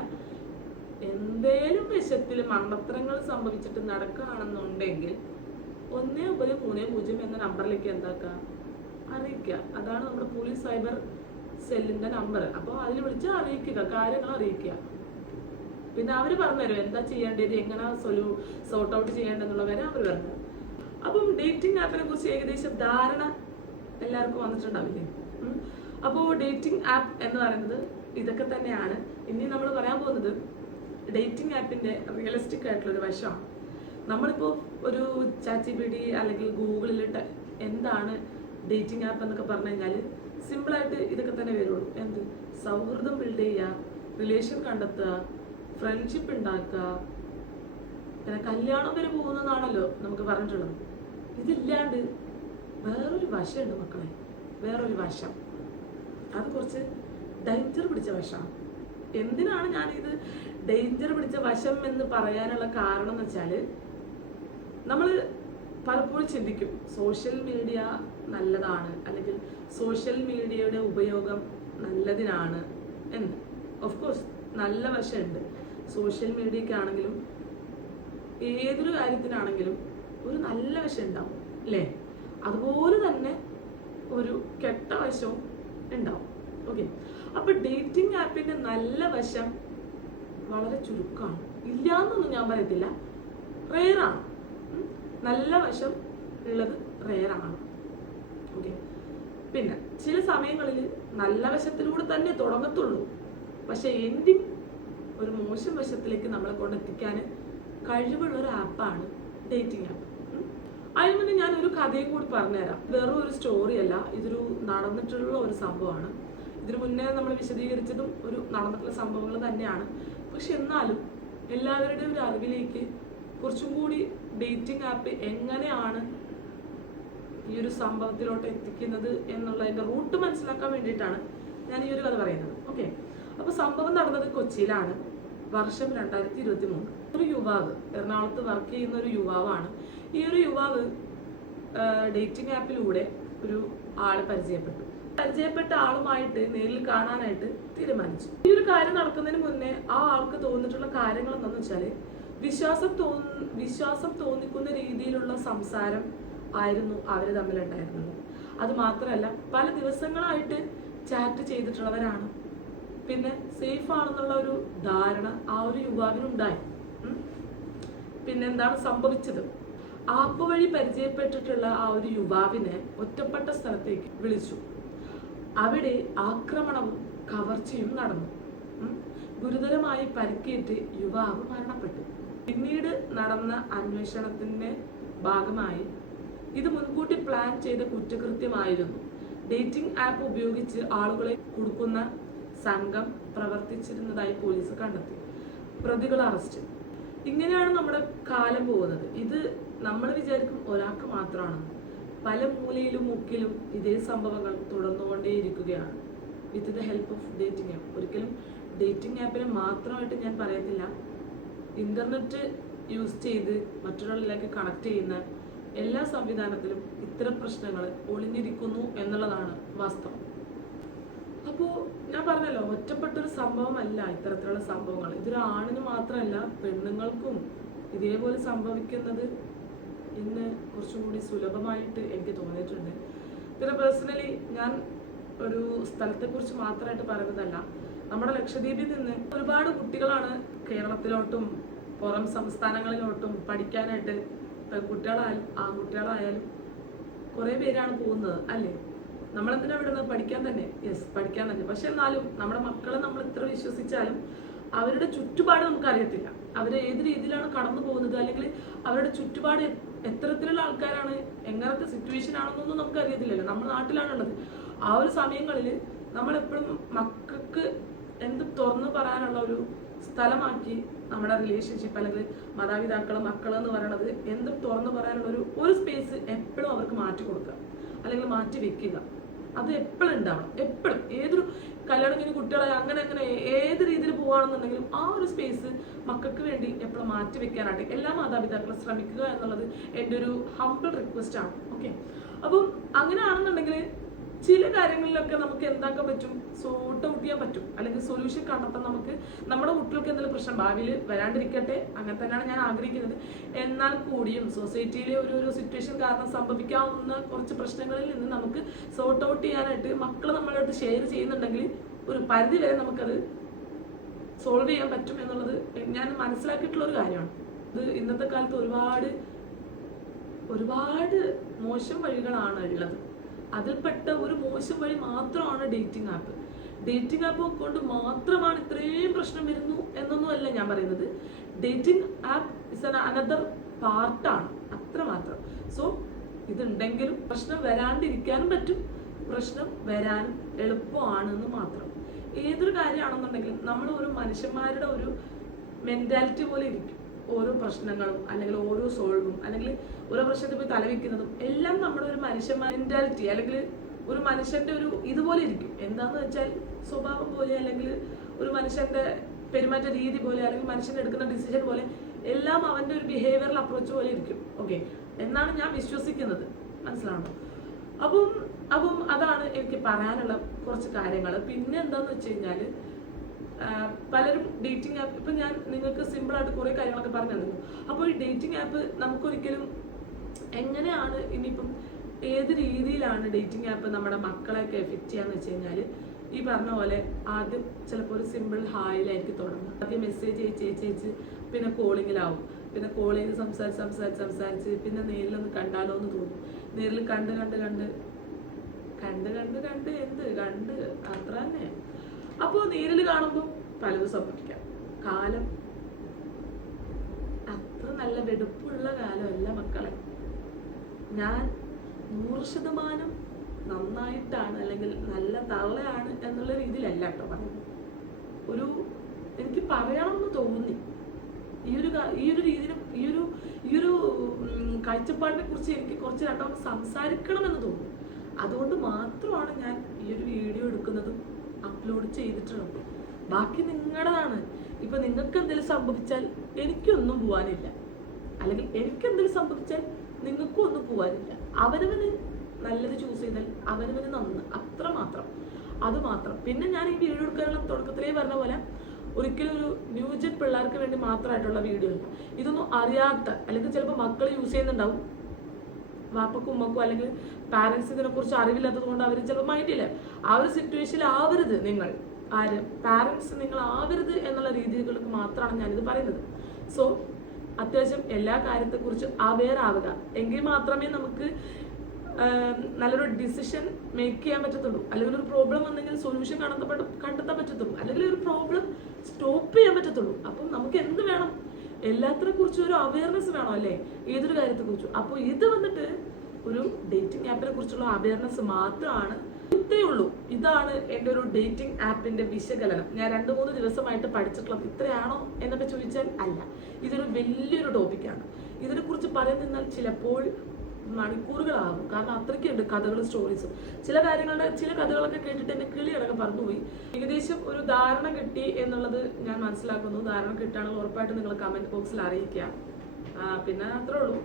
എന്തേലും വിഷയത്തിൽ മണ്ടത്തരങ്ങൾ സംഭവിച്ചിട്ട് നടക്കുകയാണെന്നുണ്ടെങ്കിൽ 1930 എന്ന നമ്പറിലേക്ക് എന്താക്കുക, അറിയിക്കുക. അതാണ് നമ്മുടെ പോലീസ് സൈബർ സെല്ലിന്റെ നമ്പർ. അപ്പോൾ അതിൽ വിളിച്ച് അറിയിക്കുക, കാര്യങ്ങൾ അറിയിക്കുക. പിന്നെ അവർ പറഞ്ഞുതരും എന്താ ചെയ്യേണ്ടത്, എങ്ങനെ സോർട്ട് ഔട്ട് ചെയ്യേണ്ടതെന്നുള്ള വരെ അവർ പറഞ്ഞു. അപ്പം ഡേറ്റിംഗ് ആപ്പിനെ കുറിച്ച് ഏകദേശം ധാരണ എല്ലാവർക്കും വന്നിട്ടുണ്ടാവില്ലേ? അപ്പോൾ ഡേറ്റിംഗ് ആപ്പ് എന്ന് പറയുന്നത് ഇതൊക്കെ തന്നെയാണ്. ഇനി നമ്മൾ പറയാൻ പോകുന്നത് ഡേറ്റിംഗ് ആപ്പിന്റെ റിയലിസ്റ്റിക് ആയിട്ടുള്ളൊരു വശമാണ്. നമ്മളിപ്പോൾ ഒരു ChatGPT അല്ലെങ്കിൽ ഗൂഗിളിലിട്ട് എന്താണ് ഡേറ്റിംഗ് ആപ്പ് എന്നൊക്കെ പറഞ്ഞു കഴിഞ്ഞാൽ സിമ്പിളായിട്ട് ഇതൊക്കെ തന്നെ വരുള്ളൂ. എന്ത് സൗഹൃദം ബിൽഡ് ചെയ്യുക, റിലേഷൻ കണ്ടെത്തുക, ഫ്രണ്ട്ഷിപ്പ് ഉണ്ടാക്കുക, പിന്നെ കല്യാണം വരെ പോകുന്നതാണല്ലോ നമുക്ക് പറഞ്ഞിട്ടുള്ളത്. ഇതില്ലാണ്ട് വേറൊരു വശമുണ്ട് മക്കളെ, വേറൊരു വശം. അത് കുറച്ച് ഡേഞ്ചർ പിടിച്ച വശമാണ്. എന്തിനാണ് ഞാനിത് ഡേഞ്ചർ പിടിച്ച വശം എന്ന് പറയാനുള്ള കാരണം എന്ന് വെച്ചാൽ, നമ്മൾ പലപ്പോഴും ചിന്തിക്കും സോഷ്യൽ മീഡിയ നല്ലതാണ് അല്ലെങ്കിൽ സോഷ്യൽ മീഡിയയുടെ ഉപയോഗം നല്ലതിനാണ് എന്ന്. ഓഫ് കോഴ്സ് നല്ല വശമുണ്ട്. സോഷ്യൽ മീഡിയക്കാണെങ്കിലും ഏതൊരു കാര്യത്തിനാണെങ്കിലും ഒരു നല്ല വശം ഉണ്ടാവും അല്ലേ? അതുപോലെ തന്നെ ഒരു കെട്ട വശവും ഉണ്ടാവും. ഓക്കെ, അപ്പൊ ഡേറ്റിംഗ് ആപ്പിന്റെ നല്ല വശം വളരെ ചുരുക്കമാണ്. ഇല്ല എന്നൊന്നും ഞാൻ പറയത്തില്ല, റെയറാണ്. നല്ല വശം ഉള്ളത് റെയറാണ്. ഓക്കെ, പിന്നെ ചില സമയങ്ങളിൽ നല്ല വശത്തിലൂടെ തന്നെ തുടങ്ങത്തുള്ളൂ, പക്ഷെ എൻഡിങ് ഒരു മോശം വശത്തിലേക്ക് നമ്മളെ കൊണ്ടെത്തിക്കാൻ കഴിവുള്ള ഒരു ആപ്പാണ് ഡേറ്റിംഗ് ആപ്പ്. അതിന് മുന്നേ ഞാൻ ഒരു കഥയും കൂടി പറഞ്ഞുതരാം. വെറും ഒരു സ്റ്റോറി അല്ല, ഇതൊരു നടന്നിട്ടുള്ള ഒരു സംഭവമാണ്. ഇതിനു മുന്നേ നമ്മൾ വിശദീകരിച്ചതും ഒരു നടന്നിട്ടുള്ള സംഭവങ്ങൾ തന്നെയാണ്. പക്ഷെ എന്നാലും എല്ലാവരുടെയും ഒരു അറിവിലേക്ക് കുറച്ചും കൂടി ഡേറ്റിംഗ് ആപ്പ് എങ്ങനെയാണ് ഈ ഒരു സംഭവത്തിലോട്ട് എത്തിക്കുന്നത് എന്നുള്ളതിന്റെ റൂട്ട് മനസ്സിലാക്കാൻ വേണ്ടിയിട്ടാണ് ഞാൻ ഈ ഒരു കഥ പറയുന്നത്. ഓക്കെ, അപ്പൊ സംഭവം നടന്നത് കൊച്ചിയിലാണ്. വർഷം 2023. ഒരു യുവാവ്, എറണാകുളത്ത് വർക്ക് ചെയ്യുന്ന ഒരു യുവാവാണ്. ഈ ഒരു യുവാവ് ഡേറ്റിംഗ് ആപ്പിലൂടെ ഒരു ആളെ പരിചയപ്പെട്ട ആളുമായിട്ട് നേരിൽ കാണാനായിട്ട് തീരുമാനിച്ചു. ഈ ഒരു കാര്യം നടക്കുന്നതിന് മുന്നേ ആ ആൾക്ക് തോന്നിയിട്ടുള്ള കാര്യങ്ങൾ എന്താണെന്ന് വെച്ചാല് വിശ്വാസം തോന്നിക്കുന്ന രീതിയിലുള്ള സംസാരം ആയിരുന്നു അവര് തമ്മിലുണ്ടായിരുന്നത്. അത് മാത്രമല്ല, പല ദിവസങ്ങളായിട്ട് ചാറ്റ് ചെയ്തിട്ടുള്ളവരാണ്. പിന്നെ സേഫ് ആണെന്നുള്ള ഒരു ധാരണ ആ ഒരു യുവാവിനുണ്ടായി. പിന്നെ എന്താണ് സംഭവിച്ചത്? ആപ്പ് വഴി പരിചയപ്പെട്ടിട്ടുള്ള ആ ഒരു യുവാവിനെ ഒറ്റപ്പെട്ട സ്ഥലത്തേക്ക് വിളിച്ചു. അവിടെ ആക്രമണവും കവർച്ചയും നടന്നു. ഗുരുതരമായി പരിക്കേറ്റ് യുവാവ് മരണപ്പെട്ടു. പിന്നീട് നടന്ന അന്വേഷണത്തിന്റെ ഭാഗമായി ഇത് മുൻകൂട്ടി പ്ലാൻ ചെയ്ത കുറ്റകൃത്യമായിരുന്നു. ഡേറ്റിംഗ് ആപ്പ് ഉപയോഗിച്ച് ആളുകളെ കുടുക്കുന്ന സംഘം പ്രവർത്തിച്ചിരുന്നതായി പോലീസ് കണ്ടെത്തി. പ്രതികൾ അറസ്റ്റ്. ഇങ്ങനെയാണ് നമ്മുടെ കാലം പോകുന്നത്. ഇത് നമ്മൾ വിചാരിക്കും ഒരാൾക്ക് മാത്രമാണെന്ന്. പല മൂലയിലും മുക്കിലും ഇതേ സംഭവങ്ങൾ തുടർന്നുകൊണ്ടേയിരിക്കുകയാണ്. With the help of dating app. ഒരിക്കലും ഡേറ്റിംഗ് ആപ്പിനെ മാത്രമായിട്ട് ഞാൻ പറയത്തില്ല. ഇന്റർനെറ്റ് യൂസ് ചെയ്ത് മറ്റൊരാളിലേക്ക് കണക്ട് ചെയ്യുന്ന എല്ലാ സംവിധാനത്തിലും ഇത്തരം പ്രശ്നങ്ങൾ ഒളിഞ്ഞിരിക്കുന്നു എന്നുള്ളതാണ് വാസ്തവം. അപ്പോൾ ഞാൻ പറഞ്ഞല്ലോ, ഒറ്റപ്പെട്ടൊരു സംഭവമല്ല ഇത്തരത്തിലുള്ള സംഭവങ്ങൾ. ഇതൊരു ആണിന് മാത്രമല്ല, പെണ്ണുങ്ങൾക്കും ഇതേപോലെ സംഭവിക്കുന്നത് ഇന്ന് കുറച്ചും കൂടി സുലഭമായിട്ട് എനിക്ക് തോന്നിയിട്ടുണ്ട്. പിന്നെ പേഴ്സണലി ഞാൻ ഒരു സ്ഥലത്തെക്കുറിച്ച് മാത്രമായിട്ട് പറയുന്നതല്ല, നമ്മുടെ ലക്ഷദ്വീപിൽ നിന്ന് ഒരുപാട് കുട്ടികളാണ് കേരളത്തിലോട്ടും പുറം സംസ്ഥാനങ്ങളിലോട്ടും പഠിക്കാനായിട്ട്, പെൺകുട്ടികളായാലും ആൺകുട്ടികളായാലും കുറേ പേരാണ് പോകുന്നത് അല്ലേ? നമ്മളെന്തിനാ വിടുന്നത്? പഠിക്കാൻ തന്നെ. യെസ്, പഠിക്കാൻ തന്നെ. പക്ഷെ എന്നാലും നമ്മുടെ മക്കളെ നമ്മൾ ഇത്ര വിശ്വസിച്ചാലും അവരുടെ ചുറ്റുപാട് നമുക്ക് അറിയത്തില്ല. അവര് ഏത് രീതിയിലാണ് കടന്നു പോകുന്നത്, അല്ലെങ്കിൽ അവരുടെ ചുറ്റുപാട് എത്തരത്തിലുള്ള ആൾക്കാരാണ്, എങ്ങനത്തെ സിറ്റുവേഷൻ ആണെന്നൊന്നും നമുക്ക് അറിയത്തില്ലല്ലോ. നമ്മുടെ നാട്ടിലാണുള്ളത്. ആ ഒരു സമയങ്ങളിൽ നമ്മളെപ്പോഴും മക്കൾക്ക് എന്ത് തുറന്നു പറയാനുള്ള ഒരു സ്ഥലമാക്കി നമ്മുടെ റിലേഷൻഷിപ്പ് അല്ലെങ്കിൽ മാതാപിതാക്കൾ മക്കൾ എന്ന് പറയുന്നത് എന്തും തുറന്നു പറയാനുള്ള ഒരു സ്പേസ് എപ്പോഴും അവർക്ക് മാറ്റി കൊടുക്കുക അല്ലെങ്കിൽ മാറ്റി വെക്കുക. അത് എപ്പോഴും ഉണ്ടാവണം. എപ്പോഴും ഏതൊരു കല്യാണം കഴിഞ്ഞ് കുട്ടികളെ അങ്ങനെ ഏത് രീതിയിൽ പോവുകയാണെന്നുണ്ടെങ്കിലും ആ ഒരു സ്പേസ് മക്കൾക്ക് വേണ്ടി എപ്പോഴും മാറ്റി വെക്കാനായിട്ട് എല്ലാ മാതാപിതാക്കളും ശ്രമിക്കുക എന്നുള്ളത് എൻ്റെ ഒരു ഹംബിൾ റിക്വസ്റ്റ് ആണ്. ഓക്കെ, അപ്പം അങ്ങനെയാണെന്നുണ്ടെങ്കിൽ ചില കാര്യങ്ങളിലൊക്കെ നമുക്ക് എന്താക്കാൻ പറ്റും, സോർട്ട് ഔട്ട് ചെയ്യാൻ പറ്റും, അല്ലെങ്കിൽ സൊല്യൂഷൻ കണ്ടെത്താൻ നമുക്ക് നമ്മുടെ കുട്ടികൾക്ക് എന്തെങ്കിലും പ്രശ്നം ഭാവിയിൽ വരാണ്ടിരിക്കട്ടെ, അങ്ങനെ തന്നെയാണ് ഞാൻ ആഗ്രഹിക്കുന്നത്. എന്നാൽ കൂടിയും സൊസൈറ്റിയിലെ ഒരു സിറ്റുവേഷൻ കാരണം സംഭവിക്കാവുന്ന കുറച്ച് പ്രശ്നങ്ങളിൽ നിന്ന് നമുക്ക് സോർട്ട് ഔട്ട് ചെയ്യാനായിട്ട് മക്കൾ നമ്മളെ അടുത്ത് ഷെയർ ചെയ്യുന്നുണ്ടെങ്കിൽ ഒരു പരിധി വരെ നമുക്കത് സോൾവ് ചെയ്യാൻ പറ്റും എന്നുള്ളത് ഞാൻ മനസ്സിലാക്കിയിട്ടുള്ള ഒരു കാര്യമാണ്. ഇത് ഇന്നത്തെ കാലത്ത് ഒരുപാട് മോശം വഴികളാണ് ഉള്ളത്. അതിൽപ്പെട്ട ഒരു മോശം വഴി മാത്രമാണ് ഡേറ്റിംഗ് ആപ്പ്. ഡേറ്റിംഗ് ആപ്പ് കൊണ്ട് മാത്രമാണ് ഇത്രയും പ്രശ്നം വരുന്നു എന്നൊന്നുമല്ല ഞാൻ പറയുന്നത്. ഡേറ്റിംഗ് ആപ്പ് ഇസ് അനദർ പാർട്ടാണ്, അത്രമാത്രം. സോ ഇതുണ്ടെങ്കിലും പ്രശ്നം വരാണ്ടിരിക്കാനും പറ്റും, പ്രശ്നം വരാനും എളുപ്പമാണെന്ന് മാത്രം. ഏതൊരു കാര്യമാണെന്നുണ്ടെങ്കിലും നമ്മൾ ഒരു മനുഷ്യന്മാരുടെ ഒരു മെന്റാലിറ്റി പോലെ ഇരിക്കും. ഓരോ പ്രശ്നങ്ങളും അല്ലെങ്കിൽ ഓരോ സോൾവും അല്ലെങ്കിൽ ഓരോ പ്രശ്നത്തിൽ പോയി തലവെക്കുന്നതും എല്ലാം നമ്മുടെ ഒരു മനുഷ്യ മെന്റാലിറ്റി അല്ലെങ്കിൽ ഒരു മനുഷ്യന്റെ ഒരു ഇതുപോലെ ഇരിക്കും. എന്താന്ന് വെച്ചാൽ സ്വഭാവം പോലെ അല്ലെങ്കിൽ ഒരു മനുഷ്യന്റെ പെരുമാറ്റ രീതി പോലെ അല്ലെങ്കിൽ മനുഷ്യൻ എടുക്കുന്ന ഡിസിഷൻ പോലെ എല്ലാം അവന്റെ ഒരു ബിഹേവിയറൽ അപ്രോച്ച് പോലെ ഇരിക്കും. ഓക്കെ, എന്നാണ് ഞാൻ വിശ്വസിക്കുന്നത്. മനസ്സിലാണോ? അപ്പം അതാണ് എനിക്ക് പറയാനുള്ള കുറച്ച് കാര്യങ്ങൾ. പിന്നെ എന്താന്ന് വെച്ച് കഴിഞ്ഞാല് പലരും ഡേറ്റിംഗ് ആപ്പ് ഇപ്പം ഞാൻ നിങ്ങൾക്ക് സിമ്പിളായിട്ട് കുറേ കാര്യങ്ങളൊക്കെ പറഞ്ഞു തന്നു. അപ്പോൾ ഈ ഡേറ്റിംഗ് ആപ്പ് നമുക്കൊരിക്കലും എങ്ങനെയാണ് ഇനിയിപ്പം ഏത് രീതിയിലാണ് ഡേറ്റിംഗ് ആപ്പ് നമ്മുടെ മക്കളെയൊക്കെ എഫക്റ്റ് ചെയ്യാന്ന് വെച്ച് കഴിഞ്ഞാൽ ഈ പറഞ്ഞ പോലെ ആദ്യം ചിലപ്പോൾ ഒരു സിമ്പിൾ ഹായിലായിരിക്കും തുടങ്ങുക. ആദ്യം മെസ്സേജ് അയച്ച് പിന്നെ കോളിങ്ങിലാവും, പിന്നെ കോൾ ചെയ്ത് സംസാരിച്ച് പിന്നെ നേരിലൊന്ന് കണ്ടാലോ എന്ന് തോന്നും. നേരിൽ കണ്ട് അത്ര തന്നെ. അപ്പോൾ നേരിൽ കാണുമ്പോൾ പലതും സംഭവിക്കാം. കാലം അത്ര നല്ല വെടുപ്പുള്ള കാലമല്ല മക്കളെ. ഞാൻ 100% നന്നായിട്ടാണ് അല്ലെങ്കിൽ നല്ല തള്ളയാണ് എന്നുള്ള രീതിയിലല്ല കേട്ടോ പറയുന്നത്. എനിക്ക് പറയണമെന്ന് തോന്നി. ഈ ഒരു രീതിയിലും ഈ ഒരു കാഴ്ചപ്പാടിനെ കുറിച്ച് എനിക്ക് കുറച്ച് രണ്ടാമത് സംസാരിക്കണമെന്ന് തോന്നി. അതുകൊണ്ട് മാത്രമാണ് ഞാൻ ഈ ഒരു വീഡിയോ എടുക്കുന്നതും അപ്ലോഡ് ചെയ്തിട്ടുള്ളത്. ബാക്കി നിങ്ങളുടേതാണ്. ഇപ്പൊ നിങ്ങൾക്ക് എന്തെങ്കിലും സംഭവിച്ചാൽ എനിക്കൊന്നും പോവാനില്ല, അല്ലെങ്കിൽ എനിക്കെന്തെങ്കിലും സംഭവിച്ചാൽ നിങ്ങൾക്കും ഒന്നും പോവാനില്ല. അവനവന് നല്ലത് ചൂസ് ചെയ്താൽ അവനവന് നന്ന്, അത്രമാത്രം, അത് മാത്രം. പിന്നെ ഞാൻ ഈ വീഡിയോ എടുക്കാനുള്ള തുടക്കത്തിലേ പറഞ്ഞ പോലെ ഒരിക്കലും ഒരു ന്യൂജൻ പിള്ളേർക്ക് വേണ്ടി മാത്രമായിട്ടുള്ള വീഡിയോ അല്ല. ഇതൊന്നും അറിയാത്ത അല്ലെങ്കിൽ ചിലപ്പോൾ മക്കൾ യൂസ് ചെയ്യുന്നുണ്ടാവും, വാപ്പക്കും ഉമ്മക്കും അല്ലെങ്കിൽ പാരൻസ് ഇതിനെ കുറിച്ച് അറിവില്ലാത്തത് കൊണ്ട് അവർ ചിലപ്പോൾ മൈൻഡില്ല. ആ ഒരു സിറ്റുവേഷനിൽ ആവരുത് നിങ്ങൾ, പാരൻസ് നിങ്ങൾ ആവരുത് എന്നുള്ള രീതികൾക്ക് മാത്രമാണ് ഞാനിത് പറയുന്നത്. സോ അത്യാവശ്യം എല്ലാ കാര്യത്തെക്കുറിച്ചും അവെയർ ആവുക, എങ്കിൽ മാത്രമേ നമുക്ക് നല്ലൊരു ഡിസിഷൻ മേക്ക് ചെയ്യാൻ പറ്റത്തുള്ളൂ. അല്ലെങ്കിൽ ഒരു പ്രോബ്ലം വന്നെങ്കിൽ സൊല്യൂഷൻ കണ്ടെത്താൻ പറ്റത്തുള്ളൂ, അല്ലെങ്കിൽ ഒരു പ്രോബ്ലം സ്റ്റോപ്പ് ചെയ്യാൻ പറ്റത്തുള്ളൂ. അപ്പം നമുക്ക് എന്ത് വേണം, എല്ലാത്തിനെ കുറിച്ചും ഒരു അവയർനെസ് വേണം അല്ലേ, ഏതൊരു കാര്യത്തെക്കുറിച്ചും. അപ്പോൾ ഇത് വന്നിട്ട് ഒരു ഡേറ്റിംഗ് ആപ്പിനെ കുറിച്ചുള്ള അവയർനെസ് മാത്രമാണ്. ഇത്രേ ഉള്ളൂ. ഇതാണ് എൻ്റെ ഒരു ഡേറ്റിംഗ് ആപ്പിന്റെ വിശകലനം. ഞാൻ 2-3 ദിവസമായിട്ട് പഠിച്ചിട്ടുള്ളത് ഇത്രയാണോ എന്നൊക്കെ ചോദിച്ചാൽ അല്ല. ഇതൊരു വലിയൊരു ടോപ്പിക്കാണ്. ഇതിനെ കുറിച്ച് പറയാൻ നിന്നാൽ ചിലപ്പോൾ മണിക്കൂറുകളാകും. കാരണം അത്രയ്ക്കുണ്ട് കഥകളും സ്റ്റോറീസും. ചില കഥകളൊക്കെ കേട്ടിട്ട് എന്നെ കിളിയടക്കം പറഞ്ഞുപോയി. ഏകദേശം ഒരു ധാരണ കിട്ടി എന്നുള്ളത് ഞാൻ മനസ്സിലാക്കുന്നു. ധാരണ കിട്ടുകയാണെങ്കിൽ ഉറപ്പായിട്ട് നിങ്ങൾ കമന്റ് ബോക്സിൽ അറിയിക്കുക. പിന്നെ അത്രേ ഉള്ളൂ.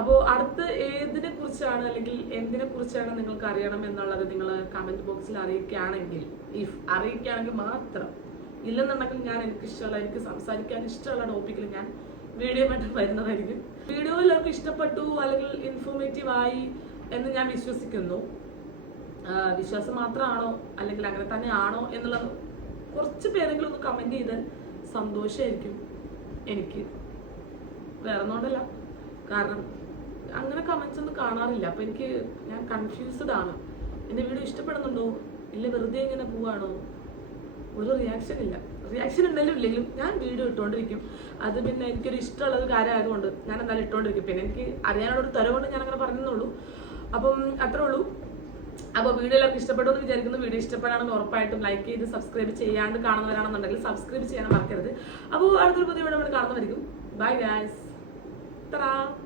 അപ്പോൾ അടുത്ത് ഏതിനെ കുറിച്ചാണ് അല്ലെങ്കിൽ എന്തിനെ കുറിച്ചാണ് നിങ്ങൾക്ക് അറിയണം എന്നുള്ളത് നിങ്ങൾ കമന്റ് ബോക്സിൽ അറിയിക്കുകയാണെങ്കിൽ മാത്രം. ഇല്ലെന്നുണ്ടെങ്കിൽ ഞാൻ എനിക്ക് സംസാരിക്കാൻ ഇഷ്ടമുള്ള ടോപ്പിക്കിൽ ഞാൻ വീഡിയോ ആയിട്ട് വരുന്നതായിരിക്കും. വീഡിയോ എല്ലാവർക്കും ഇഷ്ടപ്പെട്ടു അല്ലെങ്കിൽ ഇൻഫോർമേറ്റീവ് ആയി എന്ന് ഞാൻ വിശ്വസിക്കുന്നു. വിശ്വാസം മാത്രമാണോ അല്ലെങ്കിൽ അങ്ങനെ തന്നെ ആണോ എന്നുള്ളത് കുറച്ച് പേരെങ്കിലും ഒന്ന് കമന്റ് ചെയ്താൽ സന്തോഷമായിരിക്കും എനിക്ക്. വേറെ ഒന്നുകൊണ്ടല്ല, കാരണം അങ്ങനെ കമന്റ്സ് ഒന്നും കാണാറില്ല. അപ്പൊ ഞാൻ കൺഫ്യൂസ്ഡ് ആണ്. എന്റെ വീഡിയോ ഇഷ്ടപ്പെടുന്നുണ്ടോ ഇല്ല, വെറുതെ ഇങ്ങനെ പോവാണോ, ഒരു റിയാക്ഷൻ ഇല്ല. റിയാക്ഷൻ ഉണ്ടെങ്കിലും ഇല്ലെങ്കിലും ഞാൻ വീഡിയോ ഇട്ടുകൊണ്ടിരിക്കും. അത് പിന്നെ എനിക്കൊരു ഇഷ്ടമുള്ള ഒരു കാര്യമായതുകൊണ്ട് ഞാൻ എന്തായാലും ഇട്ടുകൊണ്ടിരിക്കും. പിന്നെ എനിക്ക് അറിയാനുള്ളൊരു തരം കൊണ്ട് ഞാൻ അങ്ങനെ പറഞ്ഞെന്നുള്ളൂ. അപ്പം അത്രേ ഉള്ളൂ. അപ്പോൾ വീഡിയോ എല്ലാവർക്കും ഇഷ്ടപ്പെട്ടു എന്ന് വിചാരിക്കുന്നു. വീഡിയോ ഇഷ്ടപ്പെടാണെങ്കിൽ ഉറപ്പായിട്ടും ലൈക്ക് ചെയ്ത് സബ്സ്ക്രൈബ് ചെയ്യാണ്ട് കാണുന്നവരാണെന്നുണ്ടെങ്കിൽ സബ്സ്ക്രൈബ് ചെയ്യാൻ മറക്കരുത്. അപ്പോൾ അടുത്തൊരു പുതിയ വീഡിയോ കാണുന്നവരിക്കും. Bye guys. Ta-da!